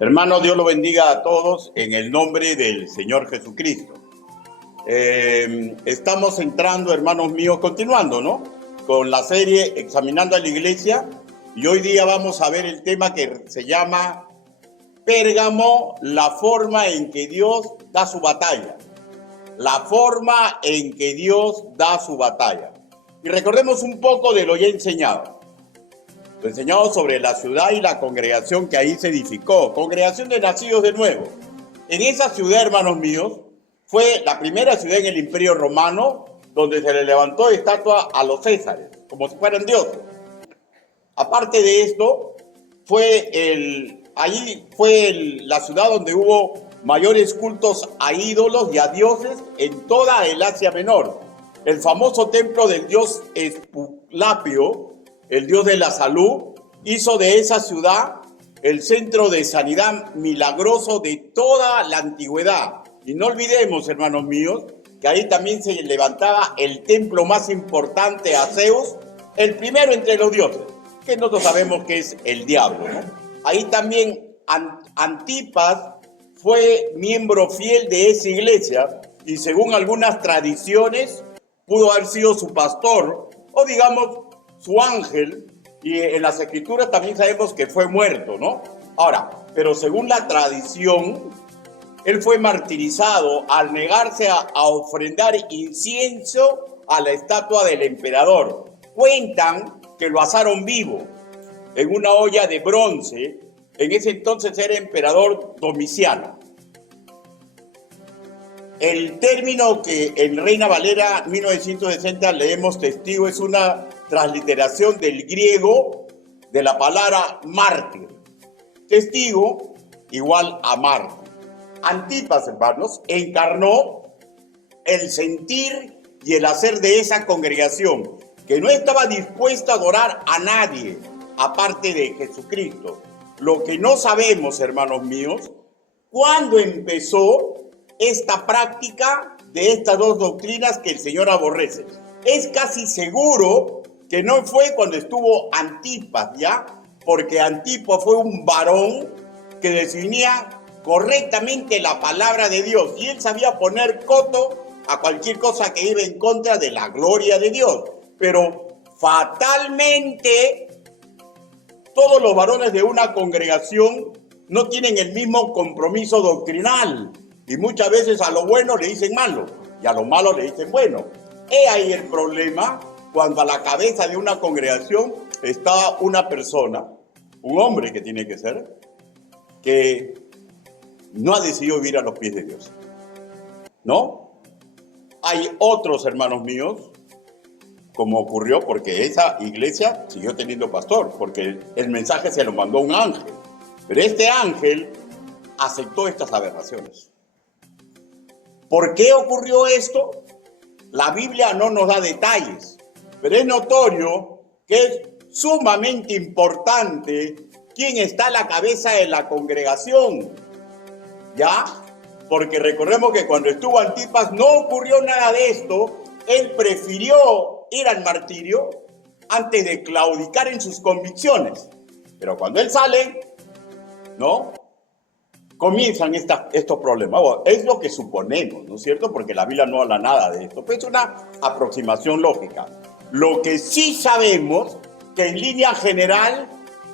Hermano, Dios lo bendiga a todos en el nombre del Señor Jesucristo. Estamos entrando, hermanos míos, continuando, ¿no? Con la serie Examinando a la Iglesia, y hoy día vamos a ver el tema que se llama Pérgamo, la forma en que Dios da su batalla. La forma en que Dios da su batalla. Y recordemos un poco de lo ya enseñado. Lo enseñado sobre la ciudad y la congregación que ahí se edificó. Congregación de nacidos de nuevo. En esa ciudad, hermanos míos, fue la primera ciudad en el Imperio Romano donde se le levantó estatua a los césares, como si fueran dioses. Aparte de esto, la ciudad donde hubo mayores cultos a ídolos y a dioses en toda el Asia Menor. El famoso templo del dios Esculapio, el dios de la salud, hizo de esa ciudad el centro de sanidad milagroso de toda la antigüedad. Y no olvidemos, hermanos míos, que ahí también se levantaba el templo más importante a Zeus, el primero entre los dioses, que nosotros sabemos que es el diablo, ¿no? Ahí también Antipas fue miembro fiel de esa iglesia y según algunas tradiciones pudo haber sido su pastor o digamos su ángel, y en las escrituras también sabemos que fue muerto, ¿no? Ahora, pero según la tradición, él fue martirizado al negarse a ofrendar incienso a la estatua del emperador. Cuentan que lo asaron vivo en una olla de bronce. En ese entonces era emperador Domiciano. El término que en Reina Valera 1960 leemos testigo es una transliteración del griego de la palabra mártir. Testigo igual a mártir. Antipas, hermanos, encarnó el sentir y el hacer de esa congregación que no estaba dispuesta a adorar a nadie aparte de Jesucristo. Lo que no sabemos, hermanos míos, cuándo empezó esta práctica de estas dos doctrinas que el Señor aborrece. Es casi seguro que no fue cuando estuvo Antipas, ¿ya? Porque Antipas fue un varón que definía correctamente la palabra de Dios y él sabía poner coto a cualquier cosa que iba en contra de la gloria de Dios. Pero fatalmente todos los varones de una congregación no tienen el mismo compromiso doctrinal y muchas veces a lo bueno le dicen malo y a lo malo le dicen bueno. He ahí el problema cuando a la cabeza de una congregación está una persona, un hombre que tiene que ser, que no ha decidido vivir a los pies de Dios, ¿no? Hay otros hermanos míos, como ocurrió, porque esa iglesia siguió teniendo pastor, porque el mensaje se lo mandó un ángel, pero este ángel aceptó estas aberraciones. ¿Por qué ocurrió esto? La Biblia no nos da detalles, pero es notorio que es sumamente importante quién está a la cabeza de la congregación, ¿ya? Porque recordemos que cuando estuvo Antipas no ocurrió nada de esto. Él prefirió ir al martirio antes de claudicar en sus convicciones. Pero cuando él sale, ¿no? Comienzan estos problemas. Bueno, es lo que suponemos, ¿no es cierto? Porque la Biblia no habla nada de esto. Pues es una aproximación lógica. Lo que sí sabemos, que en línea general,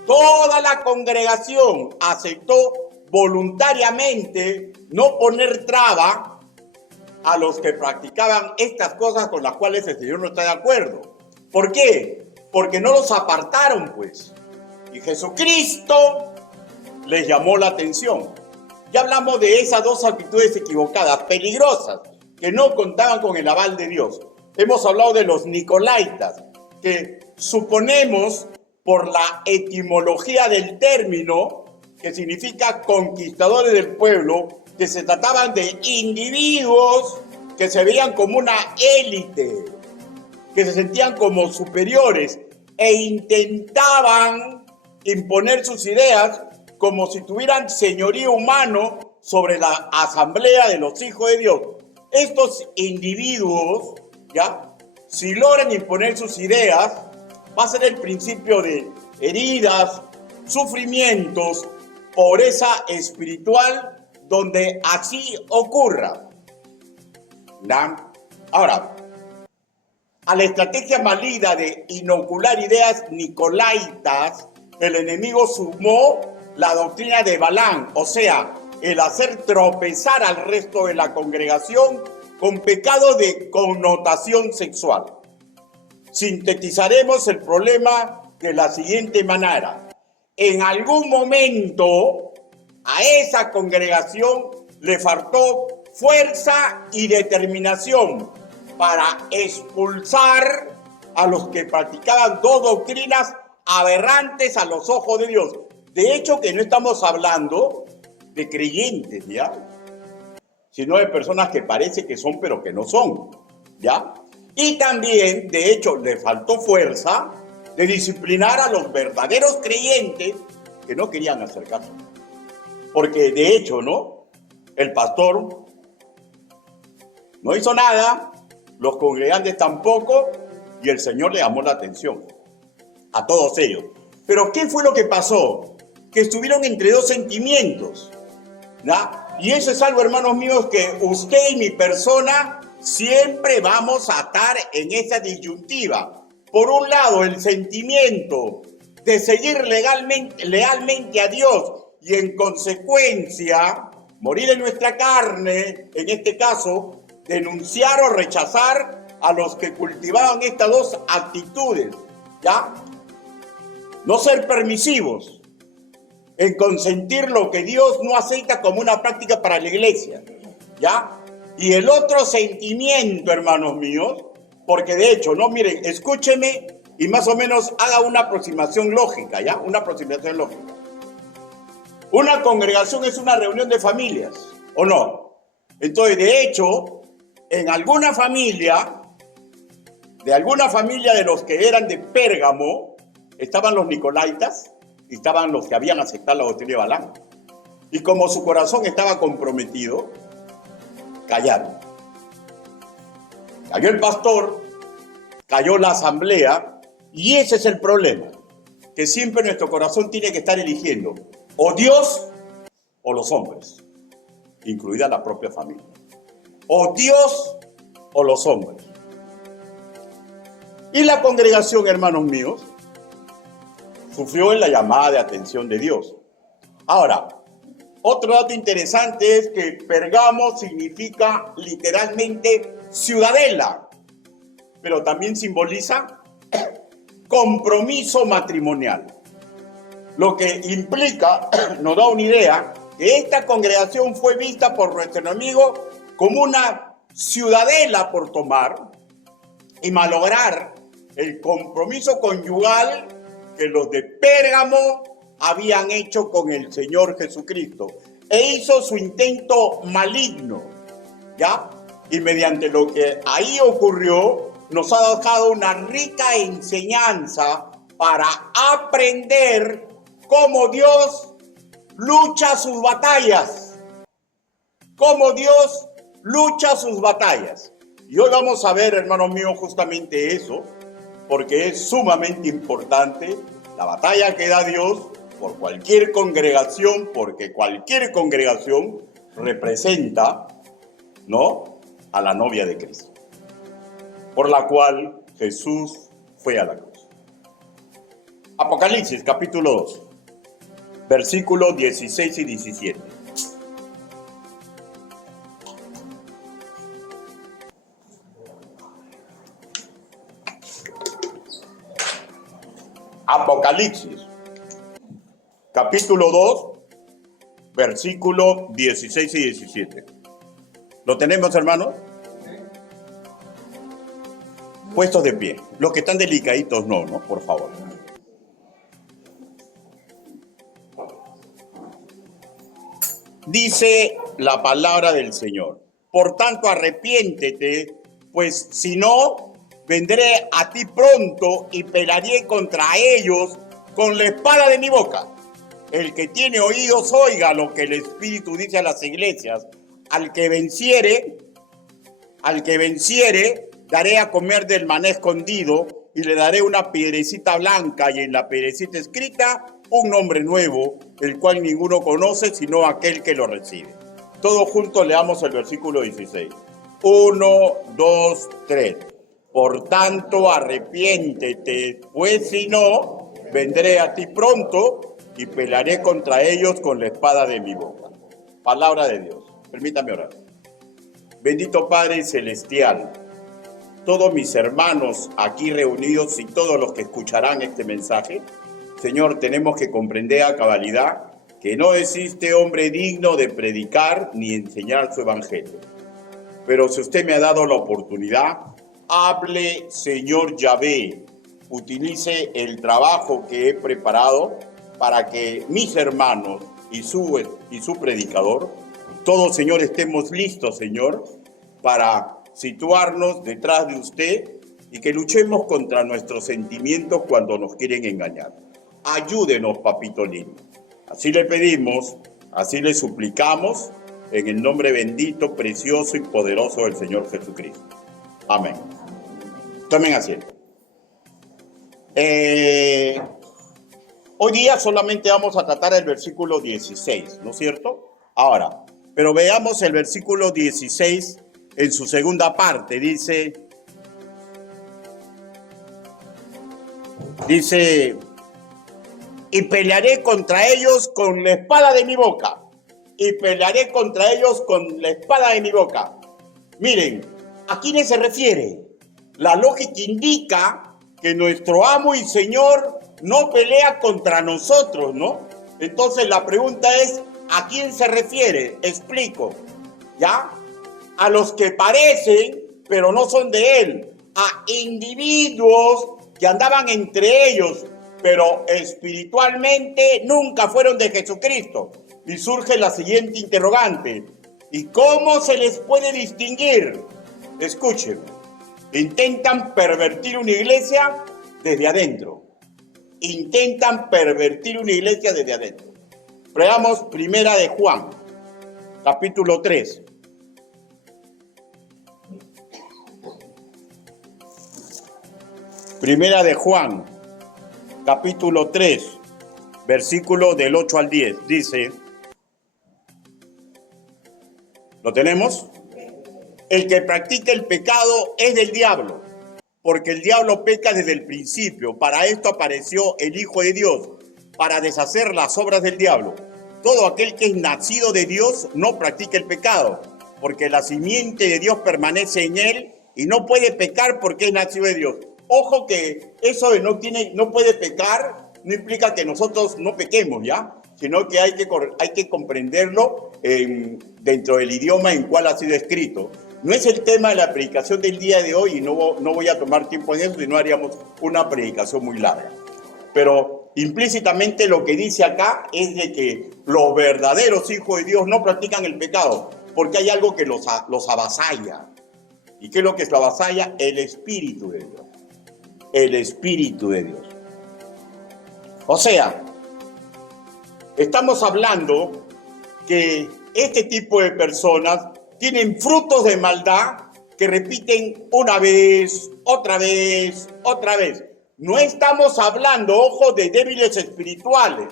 toda la congregación aceptó voluntariamente no poner traba a los que practicaban estas cosas con las cuales el Señor no está de acuerdo. ¿Por qué? Porque no los apartaron, pues. Y Jesucristo les llamó la atención. Ya hablamos de esas dos actitudes equivocadas, peligrosas, que no contaban con el aval de Dios. Hemos hablado de los nicolaitas, que suponemos por la etimología del término, que significa conquistadores del pueblo, que se trataban de individuos que se veían como una élite, que se sentían como superiores e intentaban imponer sus ideas como si tuvieran señorío humano sobre la asamblea de los hijos de Dios. Estos individuos, ¿ya? Si logran imponer sus ideas, va a ser el principio de heridas, sufrimientos pobreza espiritual donde así ocurra. ¿Ya? Ahora, a la estrategia maligna de inocular ideas nicolaitas, el enemigo sumó la doctrina de Balaam, o sea, el hacer tropezar al resto de la congregación con pecado de connotación sexual. Sintetizaremos el problema de la siguiente manera. En algún momento a esa congregación le faltó fuerza y determinación para expulsar a los que practicaban dos doctrinas aberrantes a los ojos de Dios. De hecho, que no estamos hablando de creyentes, ¿ya? Sino de personas que parece que son, pero que no son, ¿ya? Y también, de hecho, le faltó fuerza de disciplinar a los verdaderos creyentes que no querían hacer caso. Porque, de hecho, ¿no? El pastor no hizo nada, los congregantes tampoco, y el Señor le llamó la atención a todos ellos. Pero, ¿qué fue lo que pasó? Que estuvieron entre dos sentimientos, ¿ya? Y eso es algo, hermanos míos, que usted y mi persona siempre vamos a estar en esa disyuntiva. Por un lado, el sentimiento de seguir lealmente a Dios y en consecuencia morir en nuestra carne, en este caso, denunciar o rechazar a los que cultivaban estas dos actitudes, ¿ya? No ser permisivos en consentir lo que Dios no acepta como una práctica para la iglesia, ¿ya? Y el otro sentimiento, hermanos míos, porque de hecho, no, miren, escúcheme y más o menos haga una aproximación lógica, ¿ya? Una aproximación lógica. Una congregación es una reunión de familias, ¿o no? Entonces, de hecho, en alguna familia, de los que eran de Pérgamo, estaban los nicolaitas y estaban los que habían aceptado la doctrina de Balaam. Y como su corazón estaba comprometido, callaron. Cayó el pastor, cayó la asamblea, y ese es el problema, que siempre nuestro corazón tiene que estar eligiendo o Dios o los hombres, incluida la propia familia. O Dios o los hombres. Y la congregación, hermanos míos, sufrió en la llamada de atención de Dios. Ahora, otro dato interesante es que Pérgamo significa literalmente ciudadela, pero también simboliza compromiso matrimonial. Lo que implica, nos da una idea, que esta congregación fue vista por nuestro enemigo como una ciudadela por tomar y malograr el compromiso conyugal que los de Pérgamo habían hecho con el Señor Jesucristo. E hizo su intento maligno, ¿ya? Y mediante lo que ahí ocurrió, nos ha dejado una rica enseñanza para aprender cómo Dios lucha sus batallas. Cómo Dios lucha sus batallas. Y hoy vamos a ver, hermanos míos, justamente eso, porque es sumamente importante la batalla que da Dios por cualquier congregación, porque cualquier congregación representa, ¿no?, a la novia de Cristo, por la cual Jesús fue a la cruz. Apocalipsis, capítulo 2, versículos 16 y 17. Apocalipsis, capítulo 2, versículos 16 y 17. ¿Lo tenemos, hermanos? Puestos de pie. Los que están delicaditos, no, por favor. Dice la palabra del Señor: por tanto, arrepiéntete, pues si no, vendré a ti pronto y pelearé contra ellos con la espada de mi boca. El que tiene oídos, oiga lo que el Espíritu dice a las iglesias. Al que venciere, daré a comer del maná escondido y le daré una piedrecita blanca y en la piedrecita escrita un nombre nuevo, el cual ninguno conoce sino aquel que lo recibe. Todos juntos leamos el versículo 16. 1, 2, 3. Por tanto, arrepiéntete, pues si no, vendré a ti pronto y pelearé contra ellos con la espada de mi boca. Palabra de Dios. Permítame orar. Bendito Padre Celestial, todos mis hermanos aquí reunidos y todos los que escucharán este mensaje, Señor, tenemos que comprender a cabalidad que no existe hombre digno de predicar ni enseñar su evangelio. Pero si usted me ha dado la oportunidad, hable, Señor Yahvé, utilice el trabajo que he preparado para que mis hermanos y su predicador, todos, Señor, estemos listos, Señor, para situarnos detrás de usted y que luchemos contra nuestros sentimientos cuando nos quieren engañar. Ayúdenos, papito lindo. Así le pedimos, así le suplicamos, en el nombre bendito, precioso y poderoso del Señor Jesucristo. Amén. Tomen asiento. Hoy día solamente vamos a tratar el versículo 16, ¿no es cierto? Ahora, pero veamos el versículo 16 en su segunda parte. Dice, y pelearé contra ellos con la espada de mi boca. Y pelearé contra ellos con la espada de mi boca. Miren, ¿a quiénes se refiere? La lógica indica que nuestro amo y Señor no pelea contra nosotros, ¿no? Entonces la pregunta es, ¿a quién se refiere? Explico, ¿ya? A los que parecen, pero no son de Él. A individuos que andaban entre ellos, pero espiritualmente nunca fueron de Jesucristo. Y surge la siguiente interrogante. ¿Y cómo se les puede distinguir? Escuchen, intentan pervertir una iglesia desde adentro. Intentan pervertir una iglesia desde adentro. Veamos Primera de Juan, capítulo 3. Primera de Juan, capítulo 3, versículo del 8 al 10. Dice, ¿lo tenemos? El que practica el pecado es del diablo, porque el diablo peca desde el principio. Para esto apareció el Hijo de Dios, para deshacer las obras del diablo. Todo aquel que es nacido de Dios no practica el pecado, porque la simiente de Dios permanece en él y no puede pecar porque es nacido de Dios. Ojo que eso de no puede pecar no implica que nosotros no pequemos, ¿ya? Sino que hay que comprenderlo dentro del idioma en cual ha sido escrito. No es el tema de la predicación del día de hoy y no voy a tomar tiempo en eso y no haríamos una predicación muy larga. Pero implícitamente lo que dice acá es de que los verdaderos hijos de Dios no practican el pecado porque hay algo que los avasalla. ¿Y qué es lo que los avasalla? El Espíritu de Dios. El Espíritu de Dios. O sea, estamos hablando que este tipo de personas tienen frutos de maldad que repiten una vez, otra vez, otra vez. No estamos hablando, ojo, de débiles espirituales,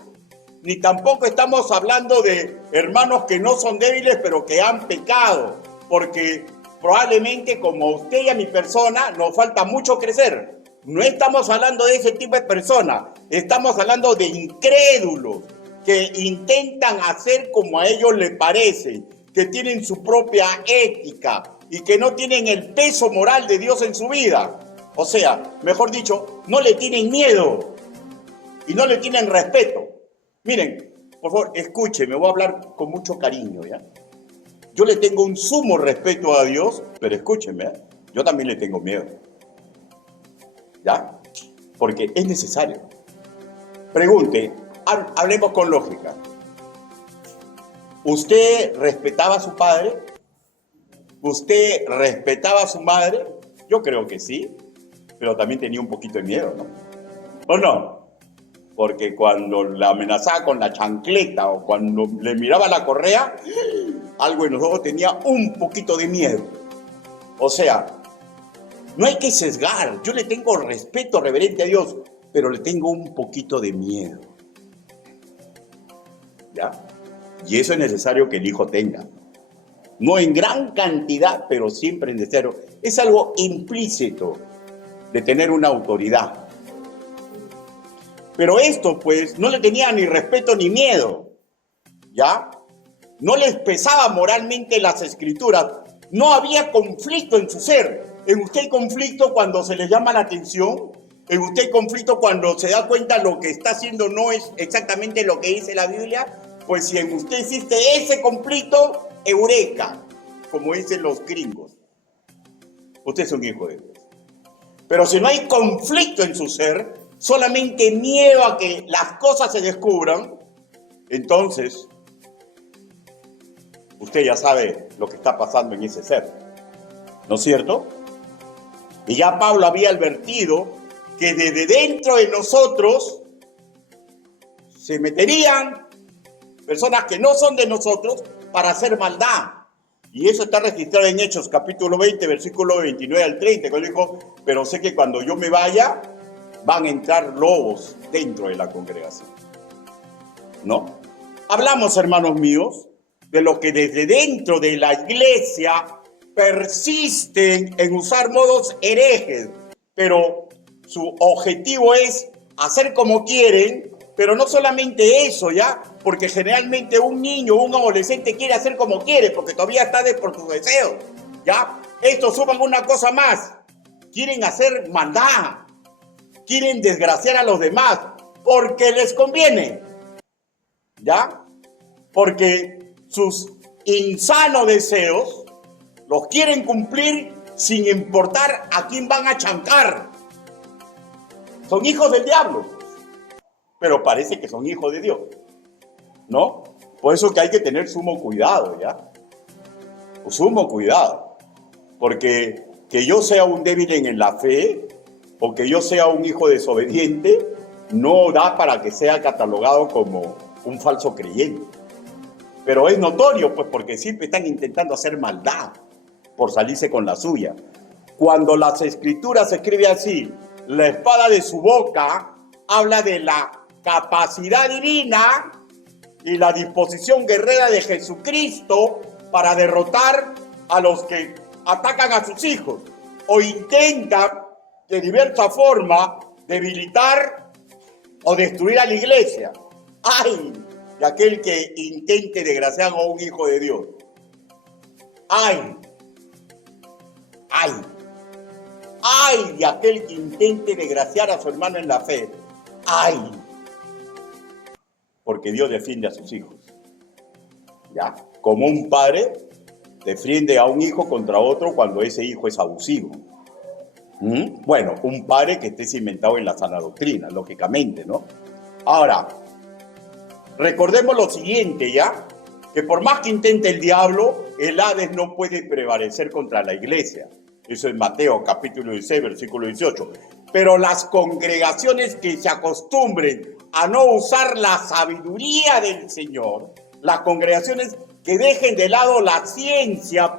ni tampoco estamos hablando de hermanos que no son débiles pero que han pecado, porque probablemente como a usted y a mi persona nos falta mucho crecer. No estamos hablando de ese tipo de personas, estamos hablando de incrédulos que intentan hacer como a ellos les parece, que tienen su propia ética y que no tienen el peso moral de Dios en su vida. O sea, mejor dicho, no le tienen miedo y no le tienen respeto. Miren, por favor, escuchen, me voy a hablar con mucho cariño, ¿ya? Yo le tengo un sumo respeto a Dios, pero escúchenme, ¿eh? Yo también le tengo miedo. ¿Ya? Porque es necesario. Pregunte, hablemos con lógica. ¿Usted respetaba a su padre? ¿Usted respetaba a su madre? Yo creo que sí, pero también tenía un poquito de miedo, ¿no? ¿O no? Porque cuando la amenazaba con la chancleta o cuando le miraba la correa, algo en los ojos tenía un poquito de miedo. O sea, no hay que sesgar. Yo le tengo respeto reverente a Dios, pero le tengo un poquito de miedo. ¿ya? Y eso es necesario que el hijo tenga. No en gran cantidad, pero siempre es necesario. Es algo implícito de tener una autoridad. Pero esto, pues, no le tenía ni respeto ni miedo, ¿ya? No les pesaba moralmente las escrituras. No había conflicto en su ser. En usted hay conflicto cuando se le llama la atención. En usted hay conflicto cuando se da cuenta lo que está haciendo no es exactamente lo que dice la Biblia. Pues si en usted existe ese conflicto, eureka, como dicen los gringos. Usted es un hijo de Dios. Pero si no hay conflicto en su ser, solamente miedo a que las cosas se descubran, entonces usted ya sabe lo que está pasando en ese ser, ¿no es cierto? Y ya Pablo había advertido que desde dentro de nosotros se meterían personas que no son de nosotros para hacer maldad. Y eso está registrado en Hechos, capítulo 20, versículo 29 al 30, cuando dijo, pero sé que cuando yo me vaya, van a entrar lobos dentro de la congregación. ¿No? Hablamos, hermanos míos, de lo que desde dentro de la iglesia persisten en usar modos herejes, pero su objetivo es hacer como quieren, pero no solamente eso, ¿ya? Porque generalmente un niño o un adolescente quiere hacer como quiere, porque todavía está por sus deseos, ¿ya? Estos suman una cosa más, quieren hacer maldad, quieren desgraciar a los demás, porque les conviene, ¿ya? Porque sus insanos deseos los quieren cumplir sin importar a quién van a chancar. Son hijos del diablo, pero parece que son hijos de Dios, ¿no? Por eso que hay que tener sumo cuidado, ¿ya? Sumo cuidado, porque que yo sea un débil en la fe o que yo sea un hijo desobediente no da para que sea catalogado como un falso creyente. Pero es notorio, pues, porque siempre están intentando hacer maldad por salirse con la suya. Cuando las escrituras se escribe así, la espada de su boca habla de la capacidad divina y la disposición guerrera de Jesucristo para derrotar a los que atacan a sus hijos o intentan de diversa forma debilitar o destruir a la iglesia. ¡Ay! De aquel que intente desgraciar a un hijo de Dios. ¡Ay! ¡Ay! ¡Ay! De aquel que intente desgraciar a su hermano en la fe. ¡Ay! Porque Dios defiende a sus hijos. ¿Ya? Como un padre defiende a un hijo contra otro cuando ese hijo es abusivo. Bueno, un padre que esté cimentado en la sana doctrina, lógicamente, ¿no? Ahora, recordemos lo siguiente, ¿ya? Que por más que intente el diablo, el Hades no puede prevalecer contra la iglesia. Eso es Mateo, capítulo 16, versículo 18. Pero las congregaciones que se acostumbren a no usar la sabiduría del Señor, las congregaciones que dejen de lado la ciencia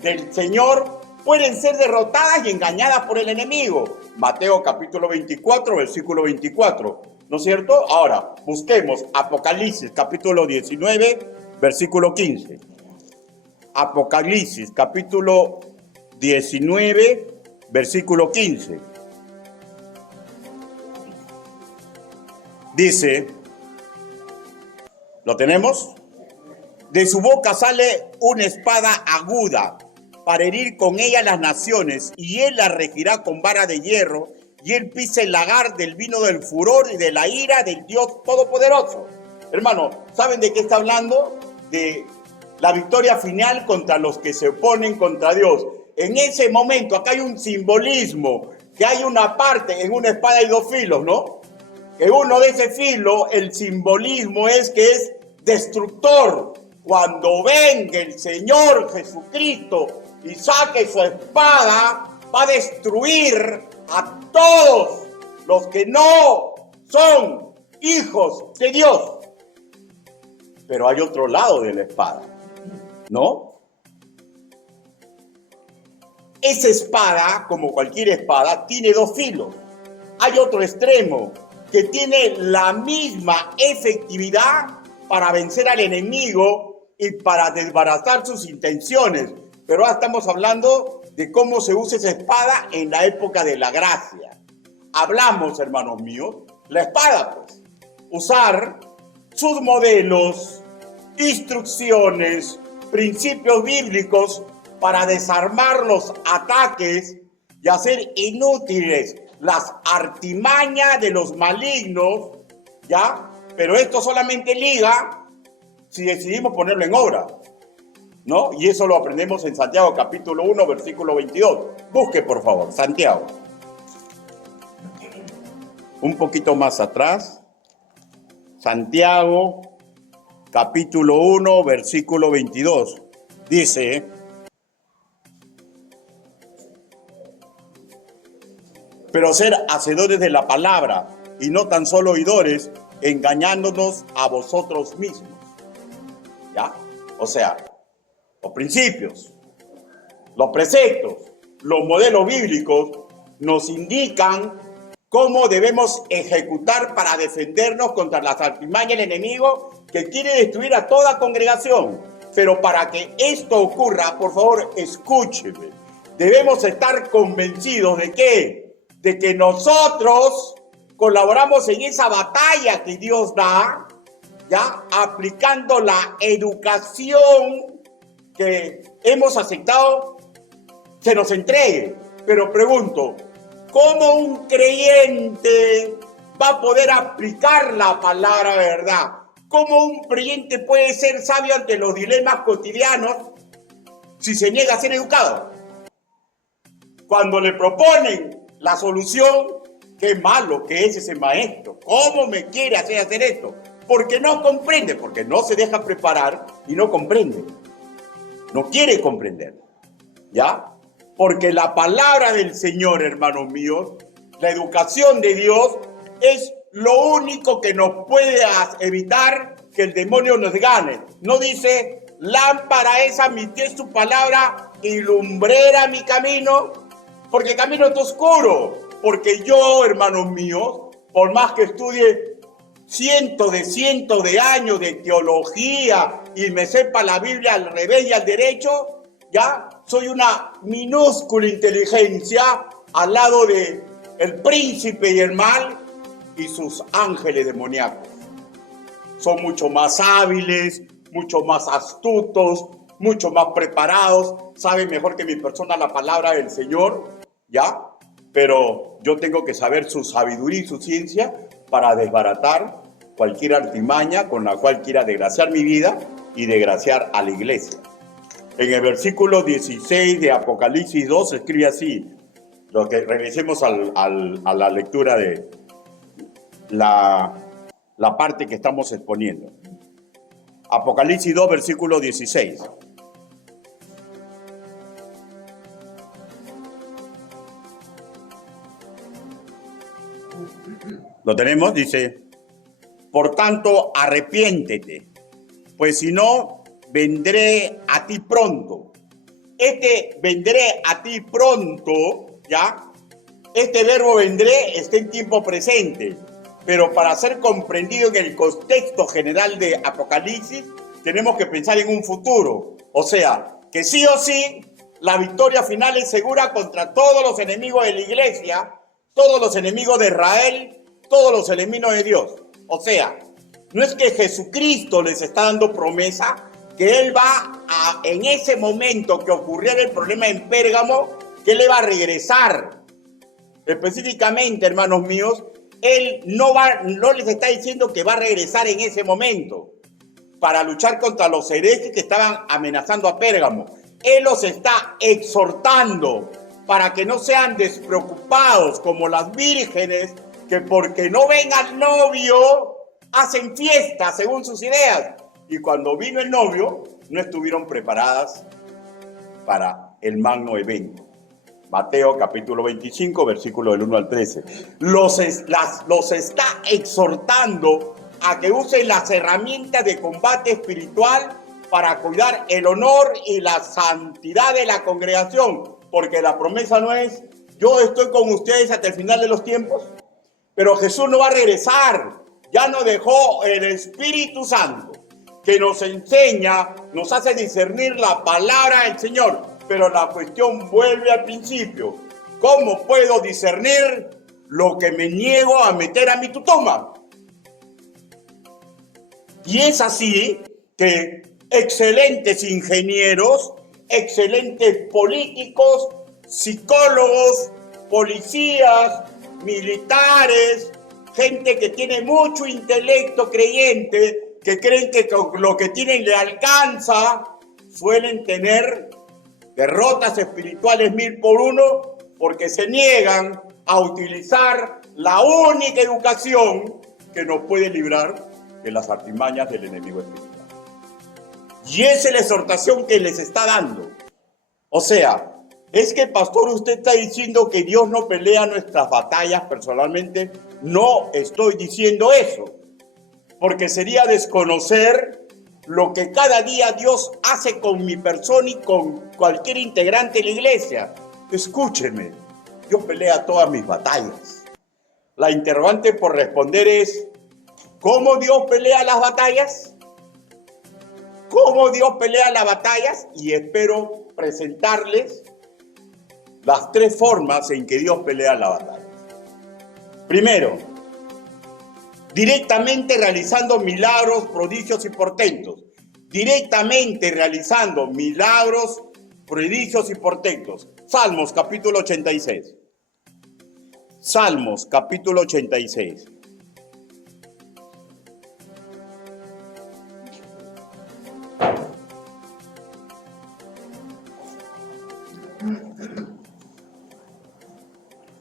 del Señor, pueden ser derrotadas y engañadas por el enemigo. Mateo capítulo 24, versículo 24. ¿No es cierto? Ahora, busquemos Apocalipsis capítulo 19, versículo 15. Apocalipsis capítulo 19, versículo 15. Dice, ¿lo tenemos? De su boca sale una espada aguda para herir con ella las naciones, y él las regirá con vara de hierro, y él pisa el lagar del vino del furor y de la ira del Dios Todopoderoso. Hermano, ¿saben de qué está hablando? De la victoria final contra los que se oponen contra Dios. En ese momento, acá hay un simbolismo, que hay una parte, en una espada hay dos filos, ¿no? Que uno de ese filo, el simbolismo es que es destructor. Cuando venga el Señor Jesucristo y saque su espada, va a destruir a todos los que no son hijos de Dios. Pero hay otro lado de la espada, ¿no? Esa espada, como cualquier espada, tiene dos filos. Hay otro extremo que tiene la misma efectividad para vencer al enemigo y para desbaratar sus intenciones. Pero ahora estamos hablando de cómo se usa esa espada en la época de la gracia. Hablamos, hermanos míos, la espada, pues, usar sus modelos, instrucciones, principios bíblicos para desarmar los ataques y hacer inútiles las artimañas de los malignos, ¿ya? Pero esto solamente liga si decidimos ponerlo en obra, ¿no? Y eso lo aprendemos en Santiago capítulo 1, versículo 22. Busque, por favor, Santiago. Un poquito más atrás. Santiago capítulo 1, versículo 22. Dice: pero ser hacedores de la palabra y no tan solo oidores, engañándonos a vosotros mismos. ¿Ya? O sea, los principios, los preceptos, los modelos bíblicos nos indican cómo debemos ejecutar para defendernos contra las artimañas del enemigo que quiere destruir a toda congregación. Pero para que esto ocurra, por favor, escúcheme. Debemos estar convencidos de que nosotros colaboramos en esa batalla que Dios da, ya aplicando la educación que hemos aceptado se nos entregue. Pero pregunto, ¿cómo un creyente va a poder aplicar la palabra verdad? ¿Cómo un creyente puede ser sabio ante los dilemas cotidianos si se niega a ser educado? Cuando le proponen la solución, qué malo que es ese maestro. ¿Cómo me quiere hacer esto? Porque no comprende, porque no se deja preparar y no comprende. No quiere comprender, ¿ya? Porque la palabra del Señor, hermanos míos, la educación de Dios es lo único que nos puede evitar que el demonio nos gane. No dice, lámpara es a mi pie su palabra y lumbrera mi camino, porque el camino está oscuro. Porque yo, hermanos míos, por más que estudie cientos de años de teología y me sepa la Biblia al revés y al derecho, ya soy una minúscula inteligencia al lado de el príncipe y el mal y sus ángeles demoníacos. Son mucho más hábiles, mucho más astutos, mucho más preparados, saben mejor que mi persona la palabra del Señor, ¿ya? Pero yo tengo que saber su sabiduría y su ciencia para desbaratar cualquier artimaña con la cual quiera desgraciar mi vida y desgraciar a la iglesia. En el versículo 16 de Apocalipsis 2 se escribe así. Lo que regresemos a la lectura de la parte que estamos exponiendo. Apocalipsis 2, versículo 16. ¿Lo tenemos? Dice: por tanto, arrepiéntete, pues si no, vendré a ti pronto. Este vendré a ti pronto, ¿ya? Este verbo vendré está en tiempo presente, pero para ser comprendido en el contexto general de Apocalipsis, tenemos que pensar en un futuro. O sea, que sí o sí, la victoria final es segura contra todos los enemigos de la iglesia, todos los enemigos de Israel, todos los enemigos de Dios. O sea, no es que Jesucristo les está dando promesa que Él va a, en ese momento que ocurriera el problema en Pérgamo, que Él va a regresar. Específicamente, hermanos míos, Él no les está diciendo que va a regresar en ese momento para luchar contra los herejes que estaban amenazando a Pérgamo. Él los está exhortando para que no sean despreocupados como las vírgenes que porque no venga el novio hacen fiesta según sus ideas. Y cuando vino el novio, no estuvieron preparadas para el magno evento. Mateo capítulo 25, versículo del 1 al 13. Los está exhortando a que usen las herramientas de combate espiritual para cuidar el honor y la santidad de la congregación. Porque la promesa no es, yo estoy con ustedes hasta el final de los tiempos. Pero Jesús no va a regresar. Ya nos dejó el Espíritu Santo. que nos enseña, nos hace discernir la palabra del Señor. Pero la cuestión vuelve al principio. ¿Cómo puedo discernir lo que me niego a meter a mi tutuma? Y es así que excelentes ingenieros, excelentes políticos, psicólogos, policías, militares, gente que tiene mucho intelecto creyente, que creen que con lo que tienen le alcanza, suelen tener derrotas espirituales 1000 por 1 porque se niegan a utilizar la única educación que nos puede librar de las artimañas del enemigo espiritual. Y esa es la exhortación que les está dando. O sea, es que, pastor, usted está diciendo que Dios no pelea nuestras batallas. Personalmente no estoy diciendo eso, porque sería desconocer lo que cada día Dios hace con mi persona y con cualquier integrante de la iglesia. Escúchenme, Dios pelea todas mis batallas. La interrogante por responder es, ¿cómo Dios pelea las batallas? ¿Cómo Dios pelea las batallas? Y espero presentarles las 3 formas en que Dios pelea la batalla. Primero, directamente realizando milagros, prodigios y portentos. Directamente realizando milagros, prodigios y portentos. Salmos capítulo 86. Salmos capítulo 86.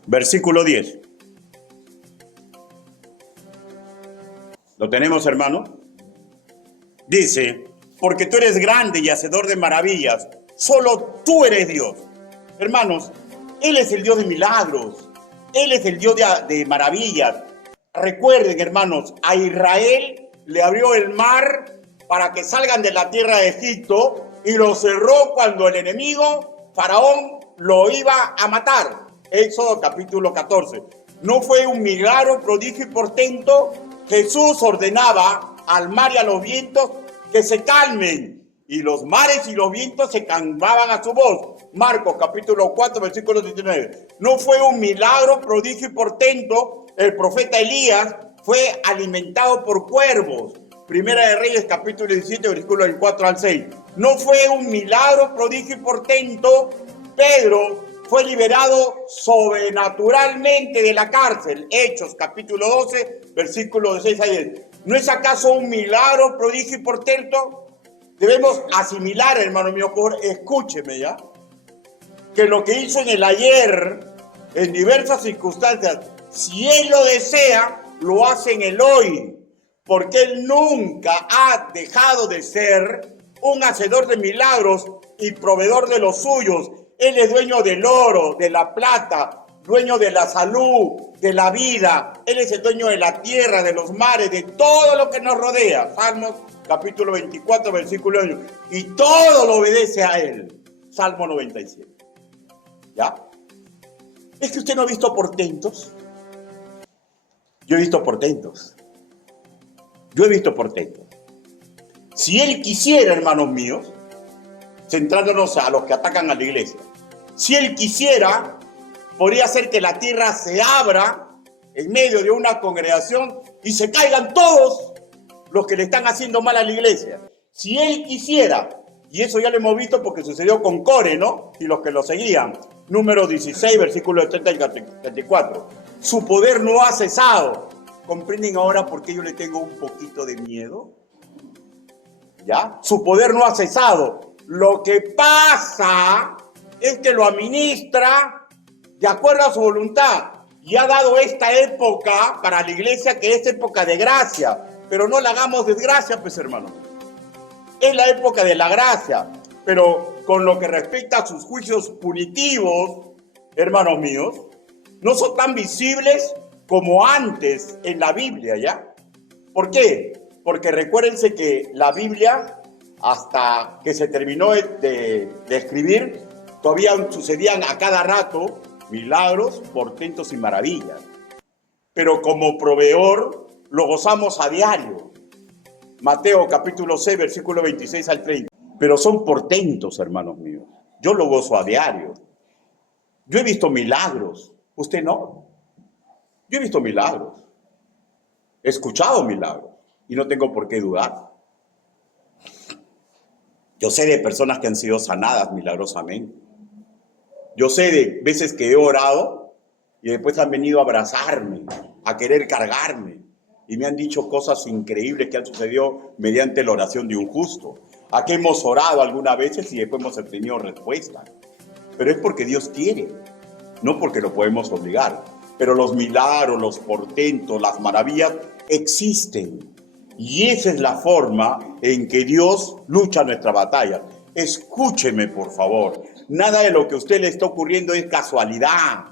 Versículo 10. ¿Lo tenemos, hermano? Dice, porque tú eres grande y hacedor de maravillas, solo tú eres Dios. Hermanos, Él es el Dios de milagros, Él es el Dios de maravillas. Recuerden, hermanos, a Israel le abrió el mar para que salgan de la tierra de Egipto y lo cerró cuando el enemigo, Faraón, lo iba a matar. Éxodo capítulo 14. No fue un milagro, prodigio y portento. Jesús ordenaba al mar y a los vientos que se calmen, y los mares y los vientos se calmaban a su voz. Marcos capítulo 4, versículo 19. No fue un milagro, prodigio y portento. El profeta Elías fue alimentado por cuervos. Primera de Reyes capítulo 17, versículo del 4 al 6. No fue un milagro, prodigio y portento. Pedro fue liberado sobrenaturalmente de la cárcel. Hechos capítulo 12, versículos de 6 a 10. ¿No es acaso un milagro, prodigio y portento? Debemos asimilar, hermano mío, escúcheme ya, que lo que hizo en el ayer, en diversas circunstancias, si Él lo desea, lo hace en el hoy, porque Él nunca ha dejado de ser un hacedor de milagros y proveedor de los suyos. Él es dueño del oro, de la plata, dueño de la salud, de la vida. Él es el dueño de la tierra, de los mares, de todo lo que nos rodea. Salmos capítulo 24, versículo 1. Y todo lo obedece a Él. Salmo 97. ¿Ya? ¿Es que usted no ha visto portentos? Yo he visto portentos. Yo he visto portentos. Si Él quisiera, hermanos míos, centrándonos a los que atacan a la iglesia, si Él quisiera, podría hacer que la tierra se abra en medio de una congregación y se caigan todos los que le están haciendo mal a la iglesia. Si Él quisiera, y eso ya lo hemos visto porque sucedió con Core, ¿no? Y los que lo seguían. Número 16, versículos 30 y 34. Su poder no ha cesado. ¿Comprenden ahora por qué yo le tengo un poquito de miedo? ¿Ya? Su poder no ha cesado. Lo que pasa es que lo administra de acuerdo a su voluntad. Y ha dado esta época para la iglesia, que es época de gracia. Pero no la hagamos desgracia, pues, hermano. Es la época de la gracia. Pero con lo que respecta a sus juicios punitivos, hermanos míos, no son tan visibles como antes en la Biblia, ¿ya? ¿Por qué? Porque recuérdense que la Biblia, hasta que se terminó de escribir, todavía sucedían a cada rato milagros, portentos y maravillas. Pero como proveedor lo gozamos a diario. Mateo capítulo 6, versículo 26 al 30. Pero son portentos, hermanos míos. Yo lo gozo a diario. Yo he visto milagros. Usted no. Yo he visto milagros. He escuchado milagros. Y no tengo por qué dudar. Yo sé de personas que han sido sanadas milagrosamente. Yo sé de veces que he orado y después han venido a abrazarme, a querer cargarme. Y me han dicho cosas increíbles que han sucedido mediante la oración de un justo. A que hemos orado algunas veces y después hemos obtenido respuesta. Pero es porque Dios quiere, no porque lo podemos obligar. Pero los milagros, los portentos, las maravillas existen. Y esa es la forma en que Dios lucha nuestra batalla. Escúcheme, por favor. Nada de lo que a usted le está ocurriendo es casualidad.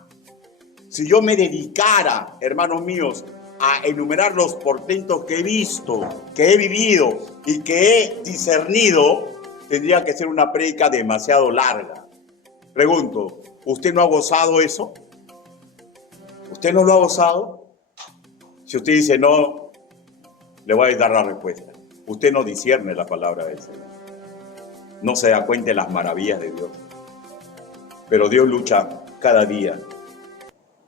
Si yo me dedicara, hermanos míos, a enumerar los portentos que he visto, que he vivido y que he discernido, tendría que ser una prédica demasiado larga. Pregunto, ¿usted no ha gozado eso? ¿Usted no lo ha gozado? Si usted dice no, le voy a dar la respuesta. Usted no discierne la palabra del Señor. No se da cuenta de las maravillas de Dios. Pero Dios lucha cada día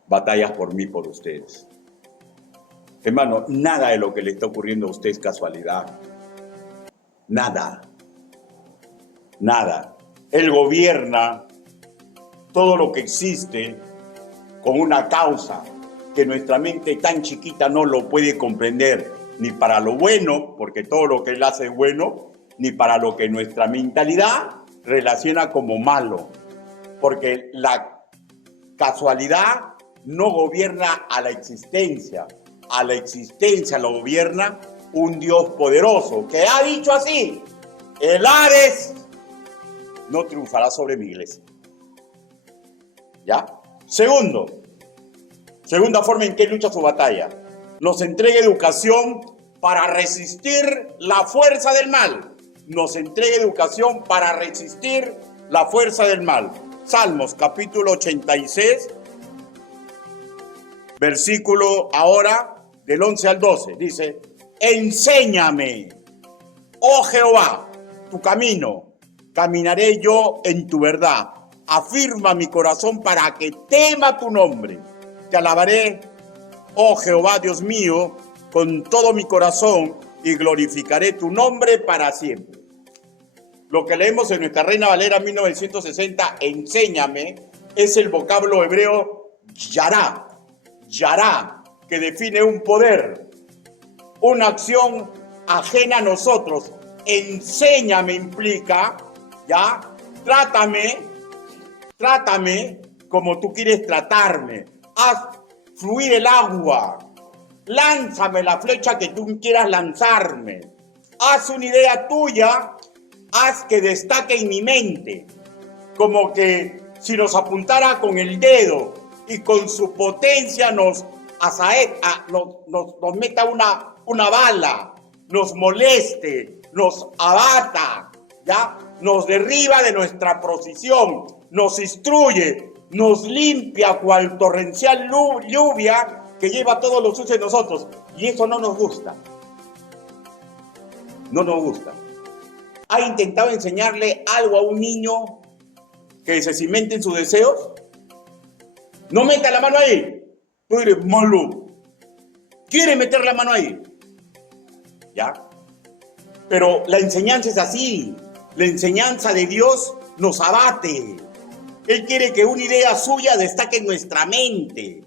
batallas por mí, por ustedes. Hermano, nada de lo que le está ocurriendo a usted es casualidad. Nada. Nada. Él gobierna todo lo que existe con una causa que nuestra mente tan chiquita no lo puede comprender, ni para lo bueno, porque todo lo que Él hace es bueno, ni para lo que nuestra mentalidad relaciona como malo. Porque la casualidad no gobierna a la existencia lo gobierna un Dios poderoso, que ha dicho así: el Hades no triunfará sobre mi iglesia. ¿Ya? Segunda forma en que lucha su batalla. Nos entrega educación para resistir la fuerza del mal. Nos entrega educación para resistir la fuerza del mal. Salmos capítulo 86, versículo ahora del 11 al 12. Dice: enséñame, oh Jehová, tu camino, caminaré yo en tu verdad. Afirma mi corazón para que tema tu nombre. Te alabaré, oh Jehová, Dios mío, con todo mi corazón y glorificaré tu nombre para siempre. Lo que leemos en nuestra Reina Valera 1960, enséñame, es el vocablo hebreo yará, que define un poder, una acción ajena a nosotros. Enséñame implica, ¿ya? Trátame como tú quieres tratarme. Haz fluir el agua. Lánzame la flecha que tú quieras lanzarme. Haz una idea tuya, haz que destaque en mi mente. Como que si nos apuntara con el dedo y con su potencia nos meta una bala, nos moleste, nos abata, ¿ya? Nos derriba de nuestra posición, nos instruye, nos limpia cual torrencial lluvia que lleva todos los sucios de nosotros. Y eso no nos gusta. No nos gusta. ¿Ha intentado enseñarle algo a un niño que se cimente en sus deseos? No meta la mano ahí. Tú eres malo. ¿Quiere meter la mano ahí? ¿Ya? Pero la enseñanza es así. La enseñanza de Dios nos abate. Él quiere que una idea suya destaque en nuestra mente.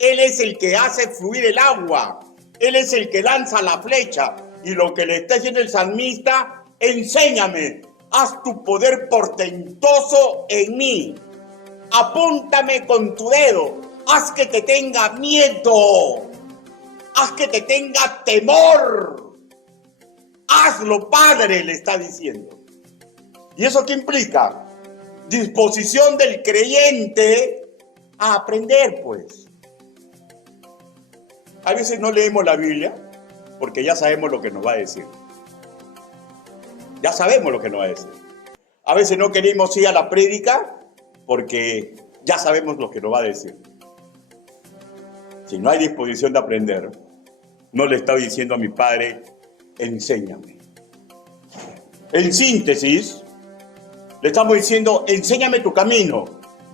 Él es el que hace fluir el agua. Él es el que lanza la flecha. Y lo que le está diciendo el salmista: enséñame, haz tu poder portentoso en mí. Apúntame con tu dedo. Haz que te tenga miedo. Haz que te tenga temor. Hazlo, Padre, le está diciendo. ¿Y eso qué implica? Disposición del creyente a aprender, pues. A veces no leemos la Biblia porque ya sabemos lo que nos va a decir. Ya sabemos lo que nos va a decir. A veces no queremos ir a la prédica porque ya sabemos lo que nos va a decir. Si no hay disposición de aprender, no le estoy diciendo a mi padre enséñame. En síntesis, le estamos diciendo, enséñame tu camino.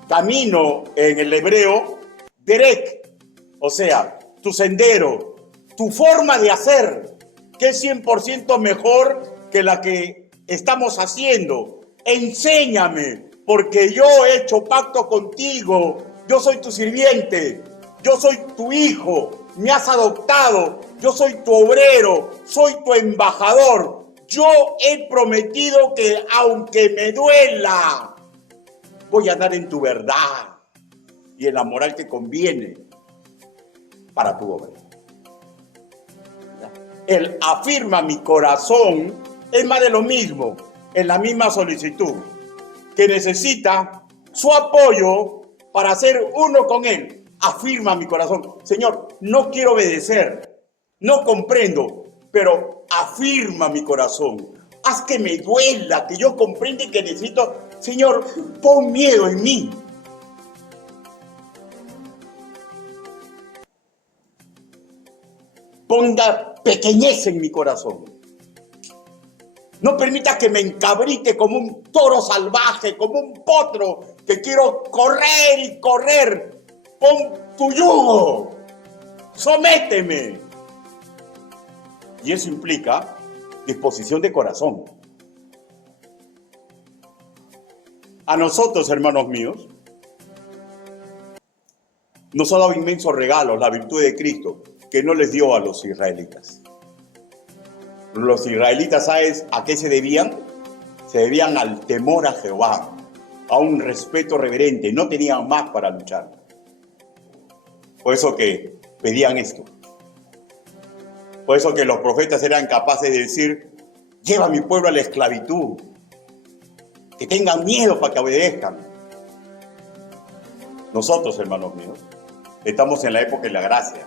Camino en el hebreo, derek, o sea, tu sendero, tu forma de hacer, que es 100% mejor que la que estamos haciendo. Enséñame, porque yo he hecho pacto contigo, yo soy tu sirviente, yo soy tu hijo, me has adoptado, yo soy tu obrero, soy tu embajador. Yo he prometido que aunque me duela, voy a dar en tu verdad y en la moral que conviene para tu obra. Él afirma mi corazón, es más de lo mismo, en la misma solicitud, que necesita su apoyo para ser uno con él. Afirma mi corazón, Señor, no quiero obedecer, no comprendo, pero afirma mi corazón. Haz que me duela, que yo comprenda y que necesito. Señor, pon miedo en mí. Ponga pequeñez en mi corazón. No permita que me encabrite como un toro salvaje, como un potro, que quiero correr y correr. Pon tu yugo. Sométeme. Y eso implica disposición de corazón. A nosotros, hermanos míos, nos ha dado inmensos regalos la virtud de Cristo que no les dio a los israelitas. Los israelitas, ¿sabes a qué se debían? Se debían al temor a Jehová, a un respeto reverente. No tenían más para luchar. Por eso que pedían esto. Por eso que los profetas eran capaces de decir, lleva a mi pueblo a la esclavitud. Que tengan miedo para que obedezcan. Nosotros, hermanos míos, estamos en la época de la gracia.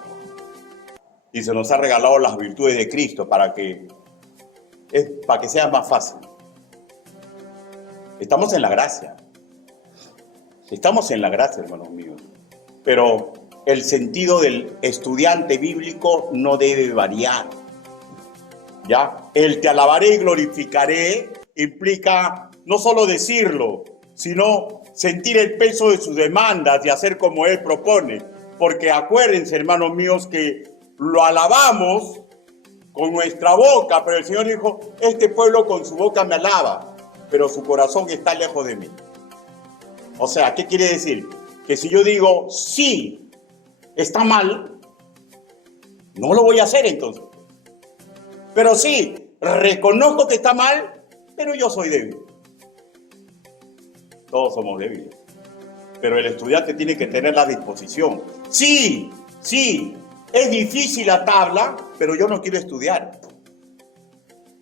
Y se nos ha regalado las virtudes de Cristo para que sea más fácil. Estamos en la gracia. Estamos en la gracia, hermanos míos. Pero el sentido del estudiante bíblico no debe variar. ¿Ya? El te alabaré y glorificaré implica no solo decirlo, sino sentir el peso de sus demandas y hacer como Él propone. Porque acuérdense, hermanos míos, que lo alabamos con nuestra boca, pero el Señor dijo, este pueblo con su boca me alaba, pero su corazón está lejos de mí. O sea, ¿qué quiere decir? Que si yo digo, sí, está mal, no lo voy a hacer entonces. Pero sí, reconozco que está mal, pero yo soy débil. Todos somos débiles. Pero el estudiante tiene que tener la disposición. Sí, es difícil la tabla, pero yo no quiero estudiar.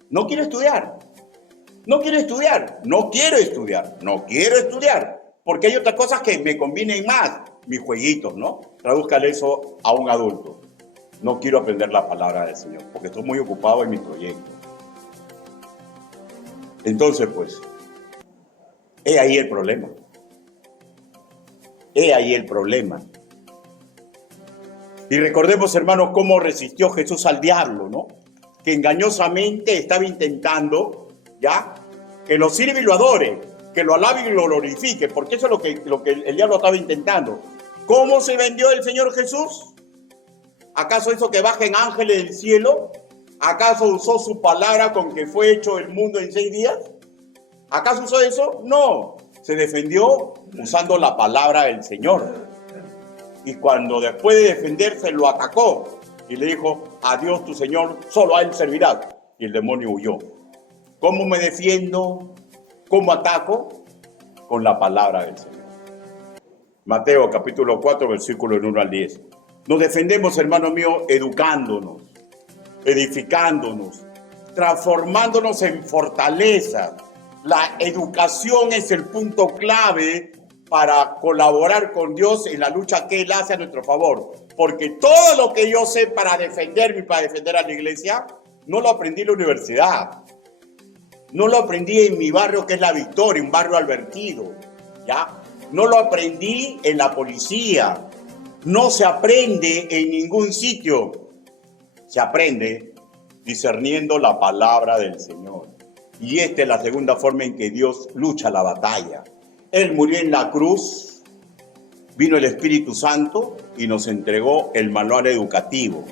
No quiero estudiar. Porque hay otras cosas que me convienen más. Mis jueguitos, ¿no? Tradúzcale eso a un adulto. No quiero aprender la palabra del Señor, porque estoy muy ocupado en mi proyecto. Entonces, pues, he ahí el problema. Y recordemos, hermanos, cómo resistió Jesús al diablo, ¿no? Que engañosamente estaba intentando, ¿ya? Que lo sirva y lo adore, que lo alabe y lo glorifique, porque eso es lo que el diablo estaba intentando. ¿Cómo se vendió el Señor Jesús? ¿Acaso hizo que bajen ángeles del cielo? ¿Acaso usó su palabra con que fue hecho el mundo en 6 días? ¿Acaso usó eso? No. Se defendió usando la palabra del Señor. Y cuando después de defenderse lo atacó y le dijo, a Dios tu Señor, solo a Él servirás. Y el demonio huyó. ¿Cómo me defiendo? ¿Cómo ataco? Con la palabra del Señor. Mateo capítulo 4, versículo 1 al 10. Nos defendemos, hermano mío, educándonos, edificándonos, transformándonos en fortaleza. La educación es el punto clave para colaborar con Dios en la lucha que Él hace a nuestro favor. Porque todo lo que yo sé para defenderme y para defender a la iglesia, no lo aprendí en la universidad. No lo aprendí en mi barrio, que es La Victoria, un barrio advertido, ¿ya? No lo aprendí en la policía. No se aprende en ningún sitio. Se aprende discerniendo la palabra del Señor. Y esta es la segunda forma en que Dios lucha la batalla. Él murió en la cruz, vino el Espíritu Santo y nos entregó el manual educativo.